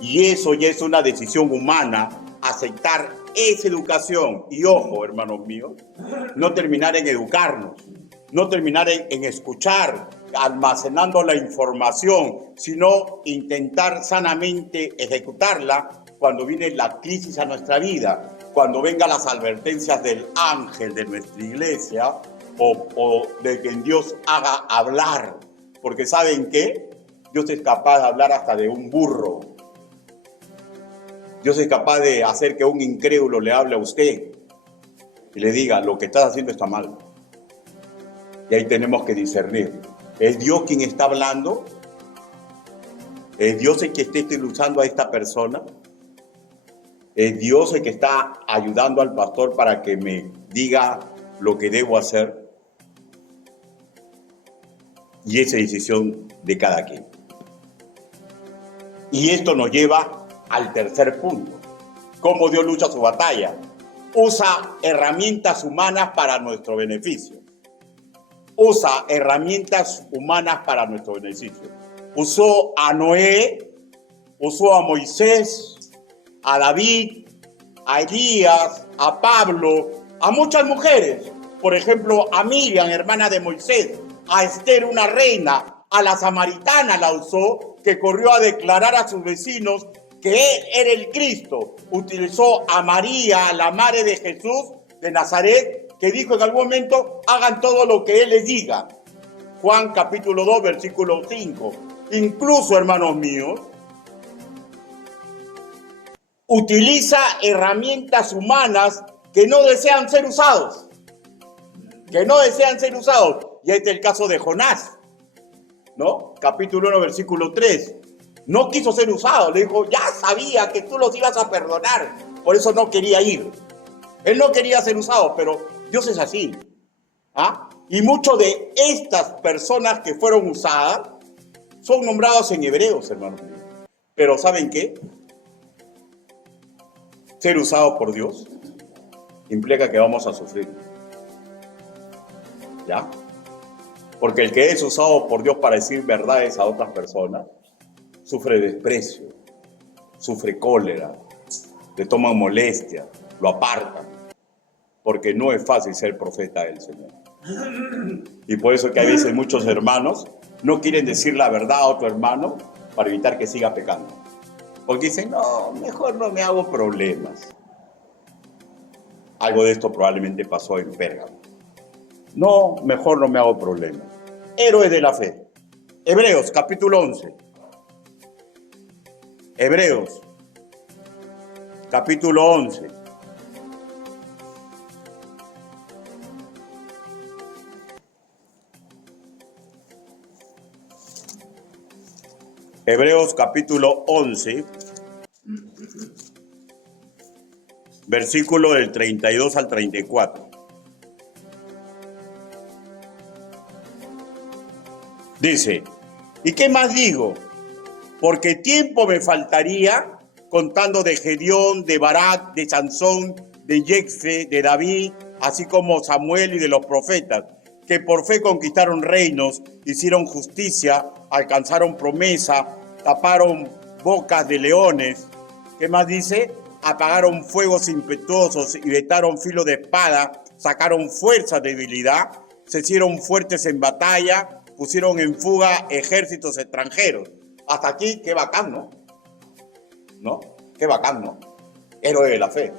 Y eso ya es una decisión humana, aceptar esa educación. Y ojo, hermanos míos, no terminar en educarnos, no terminar en escuchar, almacenando la información, sino intentar sanamente ejecutarla cuando viene la crisis a nuestra vida, cuando vengan las advertencias del ángel de nuestra iglesia o de quien Dios haga hablar. Porque ¿saben qué? Dios es capaz de hablar hasta de un burro. Dios es capaz de hacer que un incrédulo le hable a usted y le diga, lo que estás haciendo está mal. Y ahí tenemos que discernir. ¿Es Dios quien está hablando? ¿Es Dios el que está usando a esta persona? ¿Es Dios el que está ayudando al pastor para que me diga lo que debo hacer? Y esa es decisión de cada quien. Y esto nos lleva al tercer punto. ¿Cómo Dios lucha su batalla? Usa herramientas humanas para nuestro beneficio. Usa herramientas humanas para nuestro beneficio. Usó a Noé, usó a Moisés, a David, a Elías, a Pablo, a muchas mujeres. Por ejemplo, a Miriam, hermana de Moisés, a Esther, una reina, a la samaritana la usó, que corrió a declarar a sus vecinos que él era el Cristo. Utilizó a María, la madre de Jesús de Nazaret, que dijo en algún momento, hagan todo lo que él les diga. Juan capítulo 2, versículo 5. Incluso, hermanos míos, utiliza herramientas humanas que no desean ser usados. Que no desean ser usados. Y este es el caso de Jonás, ¿no? Capítulo 1, versículo 3. No quiso ser usado. Le dijo, ya sabía que tú los ibas a perdonar. Por eso no quería ir. Él no quería ser usado, pero Dios es así. ¿Ah? Y muchos de estas personas que fueron usadas son nombrados en Hebreos, hermanos míos. Pero ¿saben qué? Ser usado por Dios implica que vamos a sufrir. ¿Ya? Porque el que es usado por Dios para decir verdades a otras personas sufre desprecio, sufre cólera, le toman molestia, lo apartan, porque no es fácil ser profeta del Señor. Y por eso que a veces muchos hermanos no quieren decir la verdad a otro hermano para evitar que siga pecando. Porque dicen, no, mejor no me hago problemas. Algo de esto probablemente pasó en Pérgamo. No, mejor no me hago problemas. Héroes de la fe. Hebreos, capítulo 11. Hebreos, capítulo 11. Hebreos, capítulo 11, versículo del 32 al 34. Dice, ¿y qué más digo? Porque tiempo me faltaría contando de Gedeón, de Barak, de Sansón, de Jefté, de David, así como Samuel y de los profetas, que por fe conquistaron reinos, hicieron justicia, alcanzaron promesa, taparon bocas de leones. ¿Qué más dice? Apagaron fuegos impetuosos y vetaron filo de espada, sacaron fuerza de debilidad, se hicieron fuertes en batalla, pusieron en fuga ejércitos extranjeros. Hasta aquí, qué bacán, ¿no? ¿No? Qué bacán, ¿no? Héroe de la fe.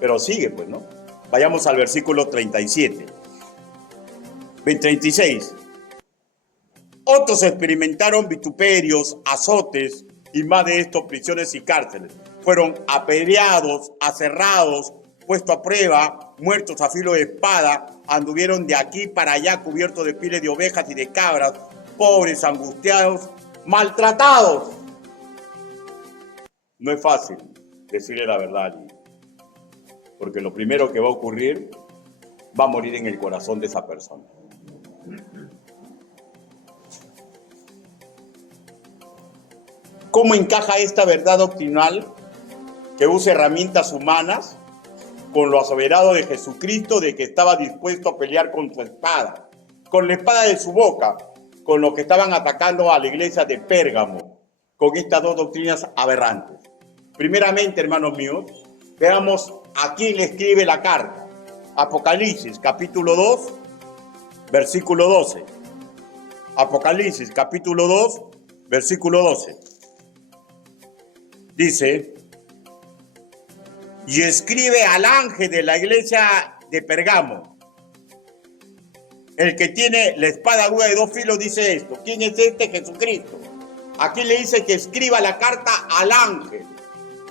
Pero sigue, pues, ¿no? Vayamos al versículo 37. 36. Otros experimentaron vituperios, azotes y más de estos prisiones y cárceles. Fueron apedreados, aserrados, puestos a prueba, muertos a filo de espada, anduvieron de aquí para allá cubiertos de pieles de ovejas y de cabras, pobres, angustiados, maltratados. No es fácil decirle la verdad a alguien, porque lo primero que va a ocurrir va a morir en el corazón de esa persona. ¿Cómo encaja esta verdad doctrinal que usa herramientas humanas con lo aseverado de Jesucristo de que estaba dispuesto a pelear con su espada, con la espada de su boca, con lo que estaban atacando a la iglesia de Pérgamo, con estas dos doctrinas aberrantes. Primeramente, hermanos míos, veamos a quién le escribe la carta. Apocalipsis, capítulo 2, versículo 12. Apocalipsis, capítulo 2, versículo 12. Dice: y escribe al ángel de la iglesia de Pergamo. El que tiene la espada aguda de dos filos dice esto. ¿Quién es este? Jesucristo. Aquí le dice que escriba la carta al ángel.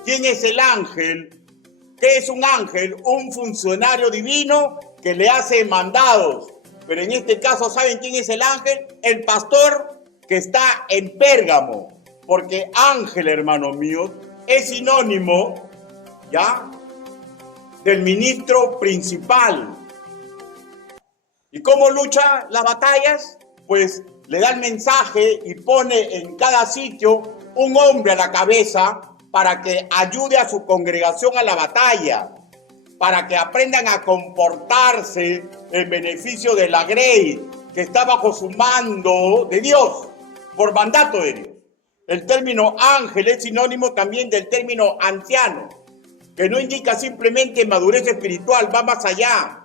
¿Quién es el ángel? ¿Qué es un ángel? Un funcionario divino que le hace mandados. Pero en este caso, ¿saben quién es el ángel? El pastor que está en Pérgamo. Porque ángel, hermanos míos, es sinónimo, ¿ya?, del ministro principal. ¿Y cómo lucha las batallas? Pues le da el mensaje y pone en cada sitio un hombre a la cabeza para que ayude a su congregación a la batalla, para que aprendan a comportarse en beneficio de la grey que está bajo su mando de Dios, por mandato de Dios. El término ángel es sinónimo también del término anciano, que no indica simplemente madurez espiritual, va más allá.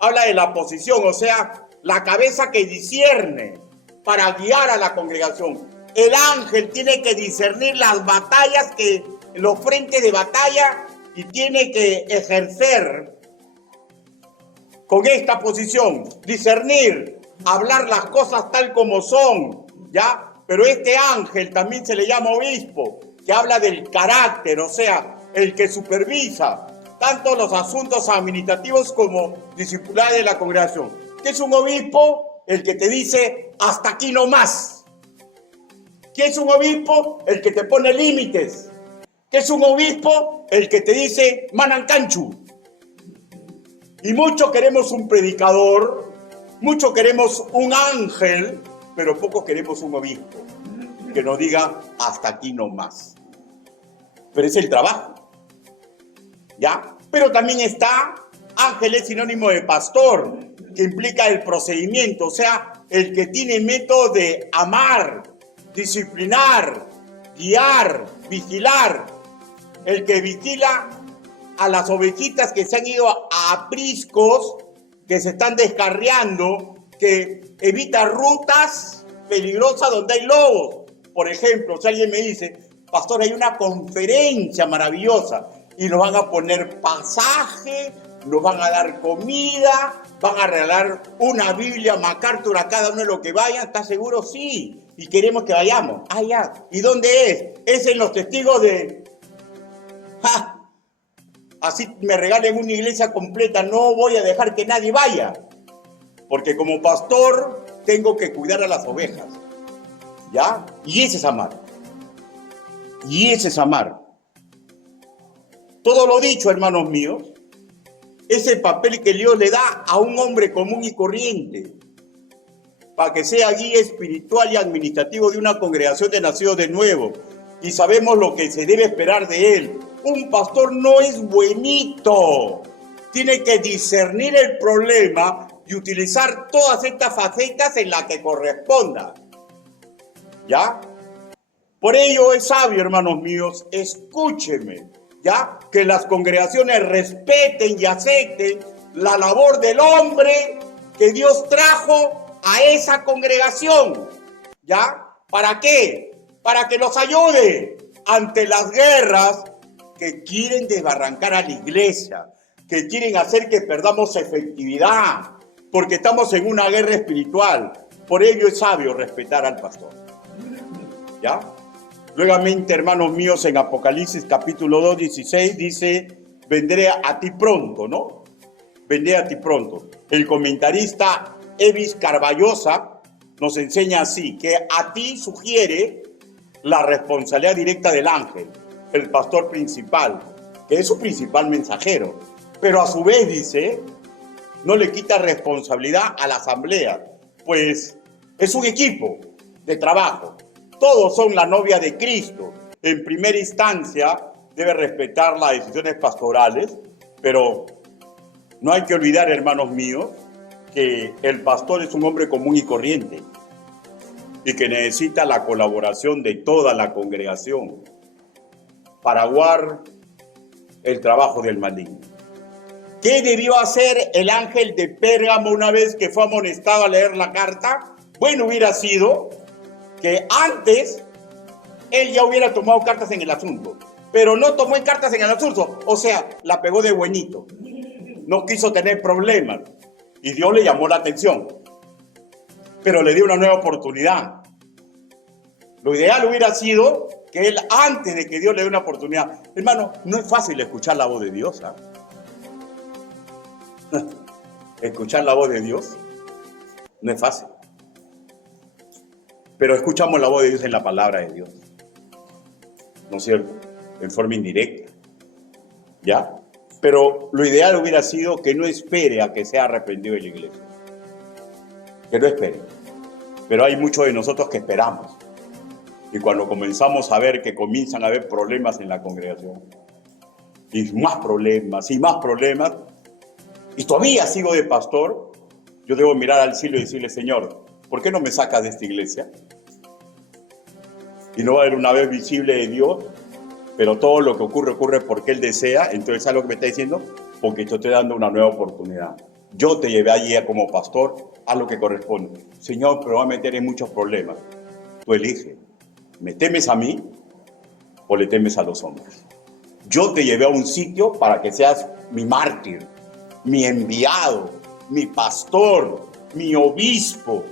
Habla de la posición, o sea, la cabeza que discierne para guiar a la congregación. El ángel tiene que discernir las batallas, los frentes de batalla, y tiene que ejercer con esta posición, discernir, hablar las cosas tal como son, ¿ya? Pero este ángel también se le llama obispo, que habla del carácter, o sea, el que supervisa tanto los asuntos administrativos como discipulares de la congregación. ¿Qué es un obispo? El que te dice, hasta aquí no más. ¿Qué es un obispo? El que te pone límites. ¿Qué es un obispo? El que te dice, manancanchu. Y muchos queremos un predicador, muchos queremos un ángel, pero pocos queremos un obispo que nos diga, hasta aquí no más. Pero es el trabajo, ¿ya? Pero también está, ángel es sinónimo de pastor, que implica el procedimiento, o sea, el que tiene método de amar, disciplinar, guiar, vigilar, el que vigila a las ovejitas que se han ido a apriscos, que se están descarriando, que evita rutas peligrosas donde hay lobos. Por ejemplo, si alguien me dice, pastor, hay una conferencia maravillosa y nos van a poner pasaje, nos van a dar comida, van a regalar una Biblia MacArthur a cada uno de los que vayan, ¿estás seguro? Sí, y queremos que vayamos. Ah, ya. ¿Y dónde es? Es en los testigos de... ¡Ja! Así me regalen una iglesia completa, no voy a dejar que nadie vaya, porque como pastor tengo que cuidar a las ovejas, ¿ya? Y ese es amar. Y ese es amar. Todo lo dicho, hermanos míos, es el papel que Dios le da a un hombre común y corriente, para que sea guía espiritual y administrativo de una congregación de nacidos de nuevo, y sabemos lo que se debe esperar de él. Un pastor no es buenito, tiene que discernir el problema y utilizar todas estas facetas en las que corresponda, ¿ya? Por ello es sabio, hermanos míos, escúcheme, ¿ya? Que las congregaciones respeten y acepten la labor del hombre que Dios trajo a esa congregación, ¿ya? ¿Para qué? Para que los ayude ante las guerras que quieren desbarrancar a la iglesia, que quieren hacer que perdamos efectividad, porque estamos en una guerra espiritual. Por ello es sabio respetar al pastor, ¿ya? Luegamente, hermanos míos, en Apocalipsis capítulo 2, 16, dice, vendré a ti pronto, ¿no? Vendré a ti pronto. El comentarista Evis Carballosa nos enseña así, que a ti sugiere la responsabilidad directa del ángel, el pastor principal, que es su principal mensajero. Pero a su vez, dice, no le quita responsabilidad a la asamblea, pues es un equipo de trabajo. Todos son la novia de Cristo. En primera instancia, debe respetar las decisiones pastorales, pero no hay que olvidar, hermanos míos, que el pastor es un hombre común y corriente y que necesita la colaboración de toda la congregación para aguar el trabajo del maligno. ¿Qué debió hacer el ángel de Pérgamo una vez que fue amonestado a leer la carta? Bueno, hubiera sido que antes él ya hubiera tomado cartas en el asunto, pero no tomó cartas en el asunto, o sea, la pegó de buenito. No quiso tener problemas y Dios le llamó la atención, pero le dio una nueva oportunidad. Lo ideal hubiera sido que él, antes de que Dios le dé una oportunidad, hermano, no es fácil escuchar la voz de Dios, ¿eh? Escuchar la voz de Dios no es fácil, pero escuchamos la voz de Dios en la palabra de Dios, ¿no es cierto? En forma indirecta, ¿ya? Pero lo ideal hubiera sido que no espere a que sea arrepentido en la iglesia, que no espere, pero hay muchos de nosotros que esperamos, y cuando comenzamos a ver que comienzan a haber problemas en la congregación, y más problemas, y todavía sigo de pastor, yo debo mirar al cielo y decirle, Señor, ¿por qué no me sacas de esta iglesia? Y no va a haber una vez visible de Dios, pero todo lo que ocurre porque Él desea. Entonces, ¿sabes lo que me está diciendo? Porque yo te estoy dando una nueva oportunidad. Yo te llevé allí como pastor, a lo que corresponde. Señor, pero va a meter en muchos problemas. Tú eliges, ¿me temes a mí o le temes a los hombres? Yo te llevé a un sitio para que seas mi mártir, mi enviado, mi pastor, mi obispo.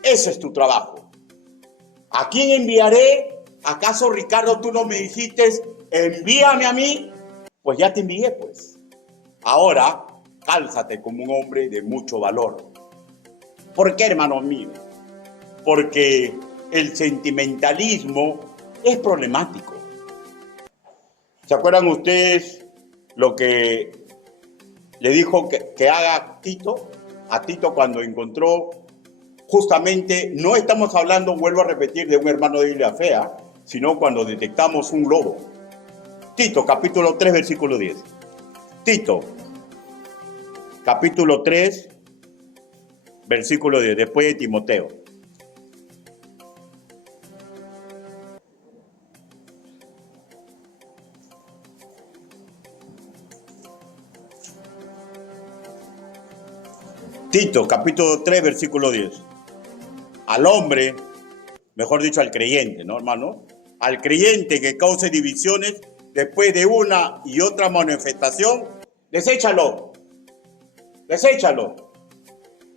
Ese es tu trabajo. ¿A quién enviaré? ¿Acaso, Ricardo, tú no me dijiste, envíame a mí? Pues ya te envié, pues. Ahora, cálzate como un hombre de mucho valor. ¿Por qué, hermanos míos? Porque el sentimentalismo es problemático. ¿Se acuerdan ustedes lo que le dijo que haga Tito? A Tito cuando encontró, justamente, no estamos hablando, vuelvo a repetir, de un hermano de Biblia fea, sino cuando detectamos un lobo. Tito, capítulo 3, versículo 10. Tito, capítulo 3, versículo 10, después de Timoteo. Tito, capítulo 3, versículo 10. Al hombre, mejor dicho, al creyente, ¿no, hermano? Al creyente que cause divisiones después de una y otra manifestación, deséchalo.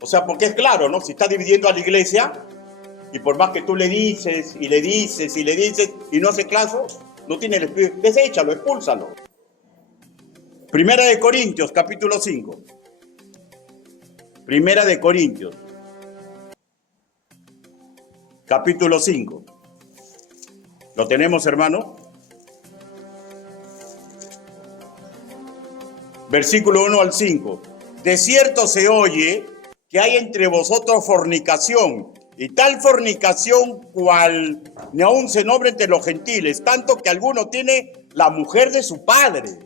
O sea, porque es claro, ¿no? Si está dividiendo a la iglesia, y por más que tú le dices y no hace caso, no tiene el espíritu, deséchalo, expúlsalo. Primera de Corintios, capítulo 5. Primera de Corintios, capítulo 5. ¿Lo tenemos, hermano? Versículo 1 al 5. De cierto se oye que hay entre vosotros fornicación, y tal fornicación cual ni aun se nombra entre los gentiles, tanto que alguno tiene la mujer de su padre.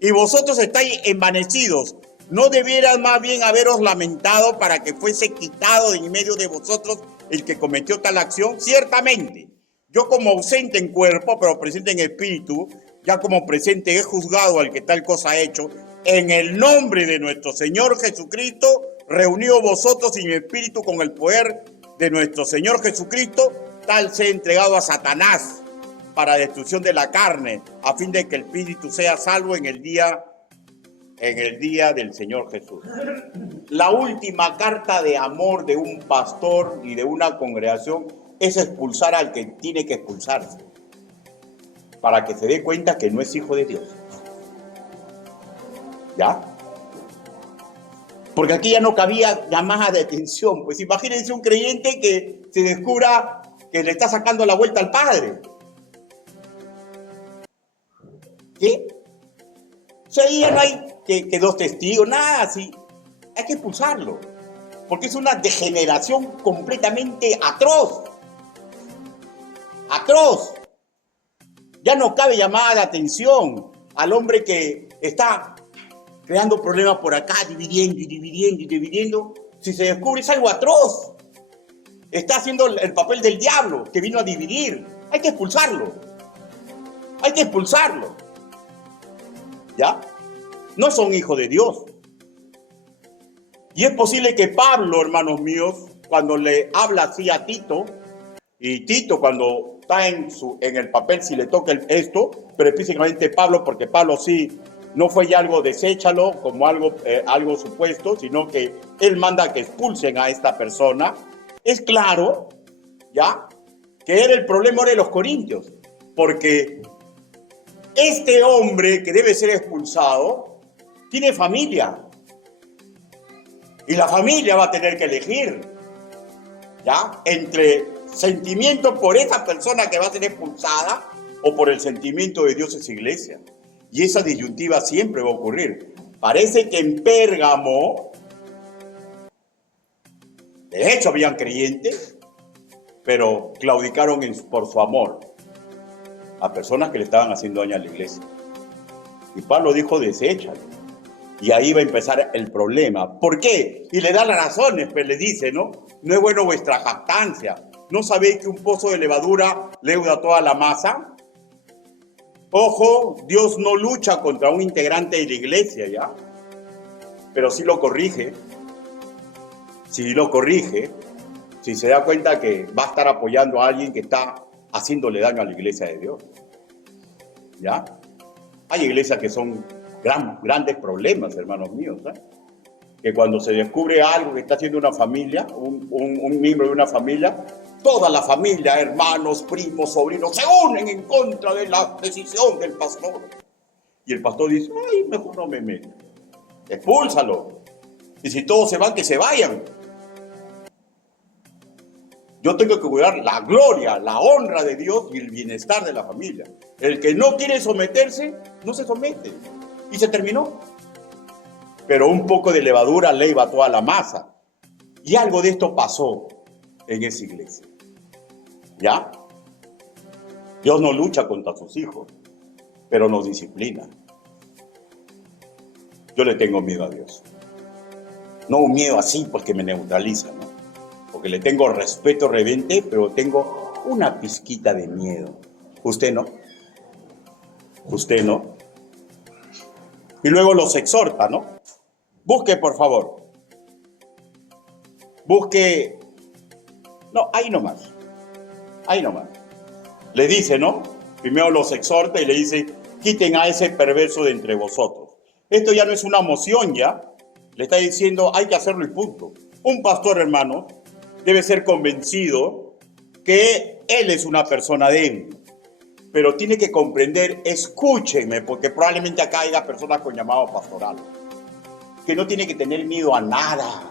Y vosotros estáis envanecidos. ¿No debieran más bien haberos lamentado para que fuese quitado de en medio de vosotros el que cometió tal acción? Ciertamente, yo como ausente en cuerpo, pero presente en espíritu, ya como presente he juzgado al que tal cosa ha hecho, en el nombre de nuestro Señor Jesucristo, reunido vosotros y mi espíritu con el poder de nuestro Señor Jesucristo, tal sea entregado a Satanás para destrucción de la carne, a fin de que el espíritu sea salvo en el día del Señor Jesús. La última carta de amor de un pastor y de una congregación es expulsar al que tiene que expulsarse, para que se dé cuenta que no es hijo de Dios. ¿Ya? Porque aquí ya no cabía llamada de atención. Pues imagínense un creyente que se descubra que le está sacando la vuelta al Padre. ¿Qué? O sea, ahí ya no hay que dos testigos, nada así. Hay que expulsarlo. Porque es una degeneración completamente atroz. Atroz. Ya no cabe llamada de atención al hombre que está creando problemas por acá, dividiendo y dividiendo y dividiendo. Si se descubre es algo atroz. Está haciendo el papel del diablo que vino a dividir. Hay que expulsarlo. Hay que expulsarlo. ¿Ya? No son hijos de Dios. Y es posible que Pablo, hermanos míos, cuando le habla así a Tito, y Tito cuando está en el papel, si le toca esto, pero específicamente Pablo, porque Pablo sí, no fue ya algo deséchalo como algo supuesto, sino que él manda que expulsen a esta persona. Es claro, ¿ya?, que era el problema de los corintios, porque este hombre que debe ser expulsado tiene familia. Y la familia va a tener que elegir, ¿ya?, entre sentimiento por esa persona que va a ser expulsada o por el sentimiento de Dios en su iglesia. Y esa disyuntiva siempre va a ocurrir. Parece que en Pérgamo, de hecho, habían creyentes, pero claudicaron por su amor a personas que le estaban haciendo daño a la iglesia. Y Pablo dijo, deséchalo. Y ahí va a empezar el problema. ¿Por qué? Y le da las razones, pues le dice, ¿no? No es bueno vuestra jactancia. ¿No sabéis que un pozo de levadura leuda toda la masa? Ojo, Dios no lucha contra un integrante de la iglesia, ¿ya? Pero sí lo corrige. Sí lo corrige. Si se da cuenta que va a estar apoyando a alguien que está haciéndole daño a la iglesia de Dios. ¿Ya? Hay iglesias que son grandes problemas, hermanos míos, ¿eh? Que cuando se descubre algo que está haciendo una familia, un miembro de una familia, toda la familia, hermanos, primos, sobrinos, se unen en contra de la decisión del pastor. Y el pastor dice, ay, mejor no me meto. Expúlsalo. Y si todos se van, que se vayan. Yo tengo que cuidar la gloria, la honra de Dios y el bienestar de la familia. El que no quiere someterse, no se somete. Y se terminó. Pero un poco de levadura leva toda la masa. Y algo de esto pasó en esa iglesia. ¿Ya? Dios no lucha contra sus hijos, pero nos disciplina. Yo le tengo miedo a Dios. No un miedo así porque me neutraliza, ¿no? Porque le tengo respeto reverente, pero tengo una pizquita de miedo. ¿Usted no? ¿Usted no? Y luego los exhorta, ¿no? Busque, por favor. Busque. No, ahí nomás. Ahí nomás. Le dice, ¿no? Primero los exhorta y le dice, quiten a ese perverso de entre vosotros. Esto ya no es una moción, ¿ya? Le está diciendo, hay que hacerlo y punto. Un pastor, hermano, debe ser convencido que él es una persona débil. Pero tiene que comprender, escúchenme, porque probablemente acá haya personas con llamado pastoral, que no tiene que tener miedo a nada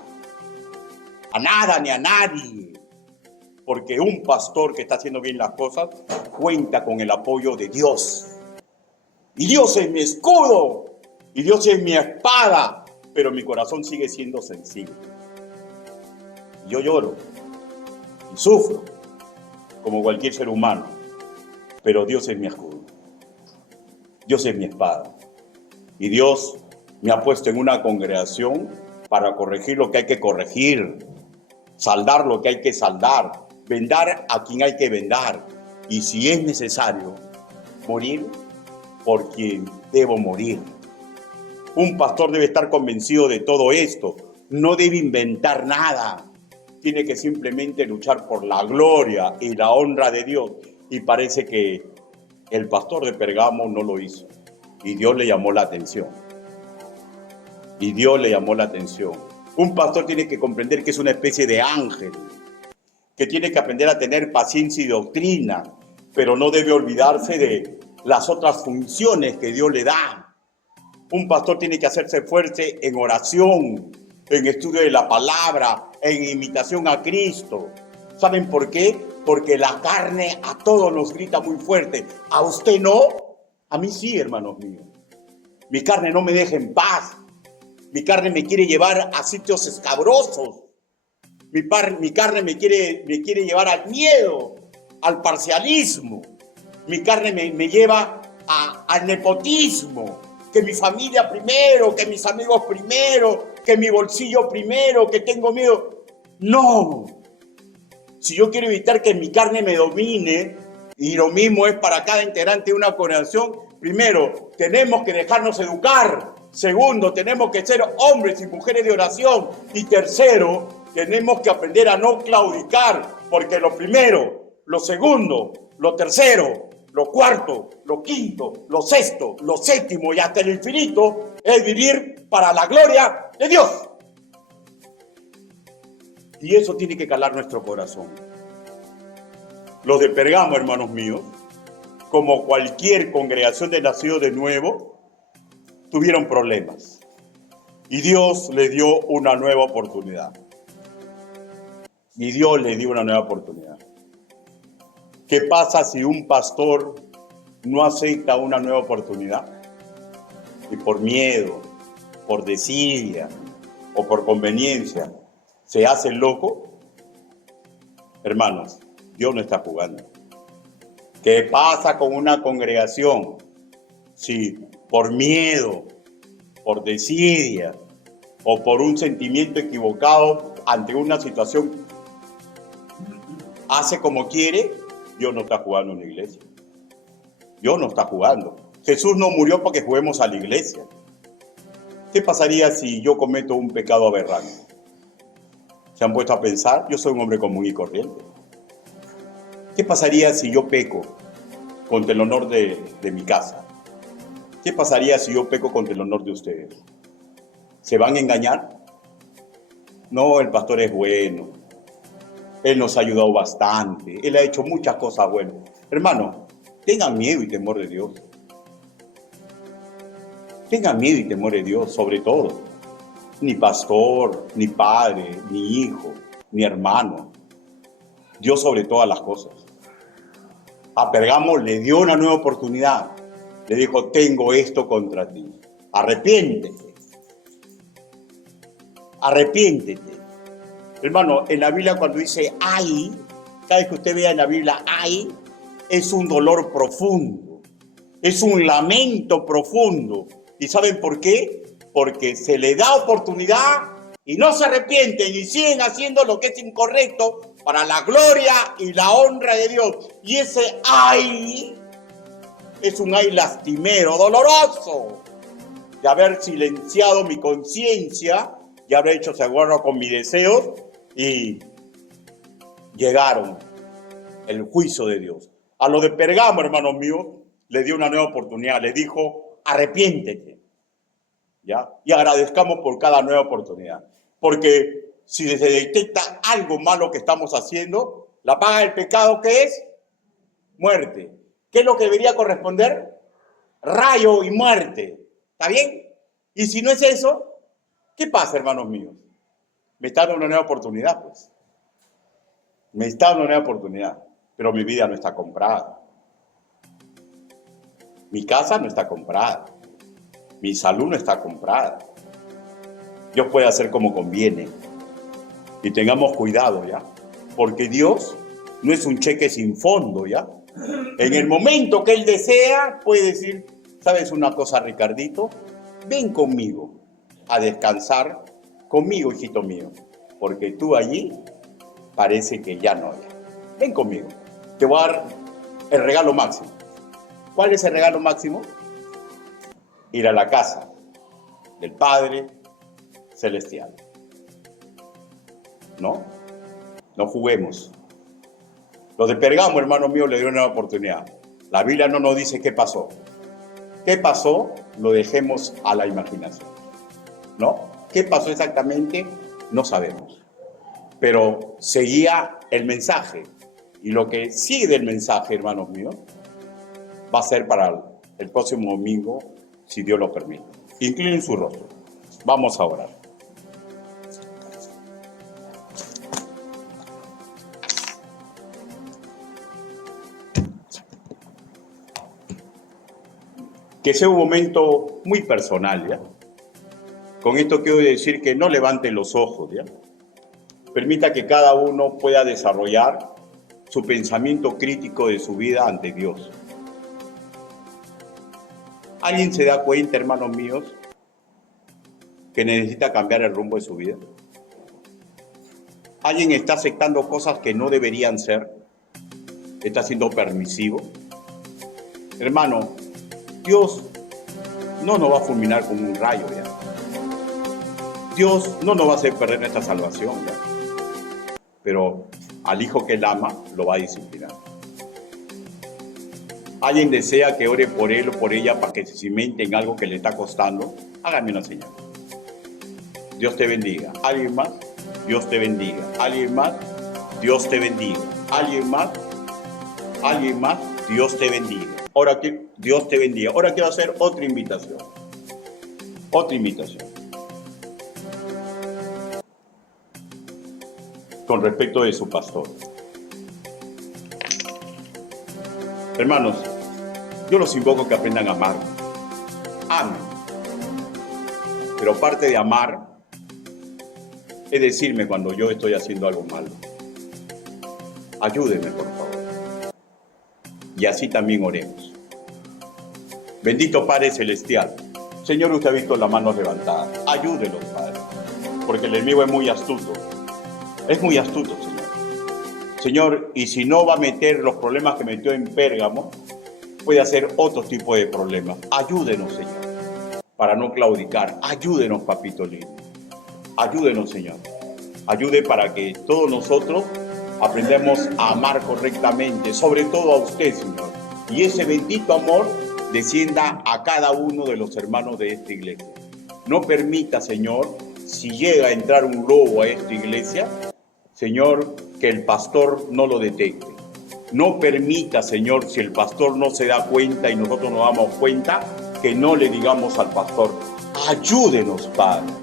ni a nadie, porque un pastor que está haciendo bien las cosas cuenta con el apoyo de Dios. Y Dios es mi escudo, y Dios es mi espada, pero mi corazón sigue siendo sensible. Yo lloro y sufro, como cualquier ser humano, pero Dios es mi escudo. Dios es mi espada. Y Dios me ha puesto en una congregación para corregir lo que hay que corregir, saldar lo que hay que saldar, vendar a quien hay que vendar. Y si es necesario, morir por quien debo morir. Un pastor debe estar convencido de todo esto. No debe inventar nada. Tiene que simplemente luchar por la gloria y la honra de Dios. Y parece que el pastor de Pérgamo no lo hizo. Y Dios le llamó la atención. Un pastor tiene que comprender que es una especie de ángel, que tiene que aprender a tener paciencia y doctrina, pero no debe olvidarse de las otras funciones que Dios le da. Un pastor tiene que hacerse fuerte en oración, en estudio de la palabra, en imitación a Cristo. ¿Saben por qué? Porque la carne a todos nos grita muy fuerte. ¿A usted no? A mí sí, hermanos míos. Mi carne no me deja en paz. Mi carne me quiere llevar a sitios escabrosos. Mi carne me quiere llevar al miedo, al parcialismo. Mi carne me lleva al nepotismo, que mi familia primero, que mis amigos primero, que mi bolsillo primero, que tengo miedo. No. Si yo quiero evitar que mi carne me domine, y lo mismo es para cada integrante de una congregación, primero, tenemos que dejarnos educar. Segundo, tenemos que ser hombres y mujeres de oración. Y tercero, tenemos que aprender a no claudicar, porque lo primero, lo segundo, lo tercero, lo cuarto, lo quinto, lo sexto, lo séptimo y hasta el infinito es vivir para la gloria de Dios. Y eso tiene que calar nuestro corazón. Los de Pergamo, hermanos míos, como cualquier congregación de nacidos de nuevo, tuvieron problemas. Y Dios les dio una nueva oportunidad. ¿Qué pasa si un pastor no acepta una nueva oportunidad? Y por miedo, por desidia o por conveniencia se hace el loco. Hermanos, Dios no está jugando. ¿Qué pasa con una congregación si por miedo, por desidia o por un sentimiento equivocado ante una situación hace como quiere? Dios no está jugando en la iglesia. Dios no está jugando. Jesús no murió para que juguemos a la iglesia. ¿Qué pasaría si yo cometo un pecado aberrante? ¿Se han puesto a pensar? Yo soy un hombre común y corriente. ¿Qué pasaría si yo peco contra el honor de mi casa? ¿Qué pasaría si yo peco contra el honor de ustedes? ¿Se van a engañar? No, el pastor es bueno. Él nos ha ayudado bastante. Él ha hecho muchas cosas buenas. Hermano, tengan miedo y temor de Dios. Tengan miedo y temor de Dios, sobre todo. Ni pastor, ni padre, ni hijo, ni hermano. Dios sobre todas las cosas. A Pergamo le dio una nueva oportunidad. Le dijo, tengo esto contra ti. Arrepiéntete. Arrepiéntete. Hermano, en la Biblia cuando dice ay, cada vez que usted vea en la Biblia ay, es un dolor profundo. Es un lamento profundo. ¿Y saben por qué? Porque se le da oportunidad y no se arrepienten y siguen haciendo lo que es incorrecto para la gloria y la honra de Dios. Y ese ay es un ay lastimero, doloroso, de haber silenciado mi conciencia y haber hecho acuerdo con mis deseos y llegaron el juicio de Dios. A los de Pergamo, hermanos míos, le dio una nueva oportunidad, le dijo, arrepiéntete, ¿ya? Y agradezcamos por cada nueva oportunidad, porque si se detecta algo malo que estamos haciendo, la paga del pecado, ¿qué es? Muerte. ¿Qué es lo que debería corresponder? Rayo y muerte. ¿Está bien? Y si no es eso, ¿qué pasa, hermanos míos? Me está dando una nueva oportunidad, pues. Me está dando una nueva oportunidad, pero mi vida no está comprada. Mi casa no está comprada. Mi salud no está comprada. Dios puede hacer como conviene. Y tengamos cuidado, ¿ya? Porque Dios no es un cheque sin fondo, ¿ya? En el momento que Él desea, puede decir, ¿sabes una cosa, Ricardito? Ven conmigo a descansar, conmigo, hijito mío, porque tú allí parece que ya no. Ven conmigo, te voy a dar el regalo máximo. ¿Cuál es el regalo máximo? Ir a la casa del Padre Celestial. ¿No? No juguemos. Los de Pergamo, hermano mío, le dieron una oportunidad. La Biblia no nos dice qué pasó. ¿Qué pasó? Lo dejemos a la imaginación. ¿No? ¿Qué pasó exactamente? No sabemos. Pero seguía el mensaje. Y lo que sigue del mensaje, hermanos míos, va a ser para el próximo domingo, si Dios lo permite. Inclinen su rostro. Vamos a orar. Que sea un momento muy personal, ¿ya? Con esto quiero decir que no levante los ojos, ¿ya? Permita que cada uno pueda desarrollar su pensamiento crítico de su vida ante Dios. ¿Alguien se da cuenta, hermanos míos, que necesita cambiar el rumbo de su vida? ¿Alguien está aceptando cosas que no deberían ser? ¿Está siendo permisivo? Hermano, Dios no nos va a fulminar con un rayo ya. Dios no nos va a hacer perder nuestra salvación ya. Pero al hijo que él ama, lo va a disciplinar. ¿Alguien desea que ore por él o por ella para que se cimente en algo que le está costando? Hágame una señal. Dios te bendiga. ¿Alguien más? Dios te bendiga. ¿Alguien más? Dios te bendiga. ¿Alguien más? ¿Alguien más? Dios te bendiga. Ahora que Dios te bendiga. Ahora quiero hacer otra invitación. Otra invitación. Con respecto de su pastor. Hermanos, yo los invoco que aprendan a amar. Amen. Pero parte de amar es decirme cuando yo estoy haciendo algo malo. Ayúdenme, por favor. Y así también oremos. Bendito Padre Celestial. Señor, usted ha visto las manos levantadas. Ayúdenos, Padre. Porque el enemigo es muy astuto. Es muy astuto, Señor. Señor, y si no va a meter los problemas que metió en Pérgamo, puede hacer otro tipo de problemas. Ayúdenos, Señor, para no claudicar. Ayúdenos, papito lindo. Ayúdenos, Señor. Ayude para que todos nosotros aprendamos a amar correctamente, sobre todo a usted, Señor. Y ese bendito amor descienda a cada uno de los hermanos de esta iglesia. No permita, Señor, si llega a entrar un lobo a esta iglesia, Señor, que el pastor no lo detecte. No permita, Señor, si el pastor no se da cuenta y nosotros nos damos cuenta, que no le digamos al pastor. Ayúdenos, Padre,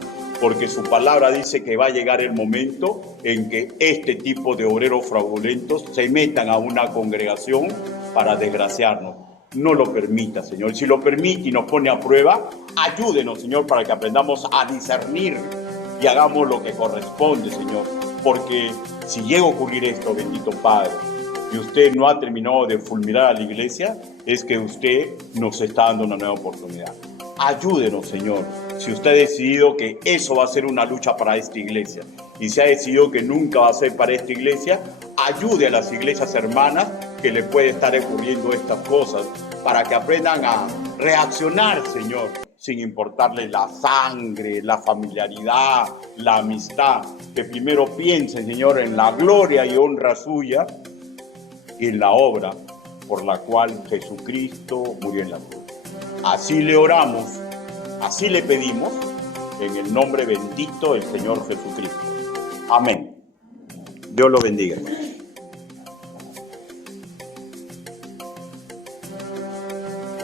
porque su palabra dice que va a llegar el momento en que este tipo de obreros fraudulentos se metan a una congregación para desgraciarnos. No lo permita, Señor. Si lo permite y nos pone a prueba, ayúdenos, Señor, para que aprendamos a discernir y hagamos lo que corresponde, Señor. Porque si llega a ocurrir esto, bendito Padre, y usted no ha terminado de fulminar a la iglesia, es que usted nos está dando una nueva oportunidad. Ayúdenos, Señor. Si usted ha decidido que eso va a ser una lucha para esta iglesia y se ha decidido que nunca va a ser para esta iglesia, ayude a las iglesias hermanas que le puede estar ocurriendo estas cosas para que aprendan a reaccionar, Señor, sin importarle la sangre, la familiaridad, la amistad. Que primero piensen, Señor, en la gloria y honra suya y en la obra por la cual Jesucristo murió en la cruz. Así le oramos, así le pedimos, en el nombre bendito del Señor Jesucristo. Amén. Dios lo bendiga.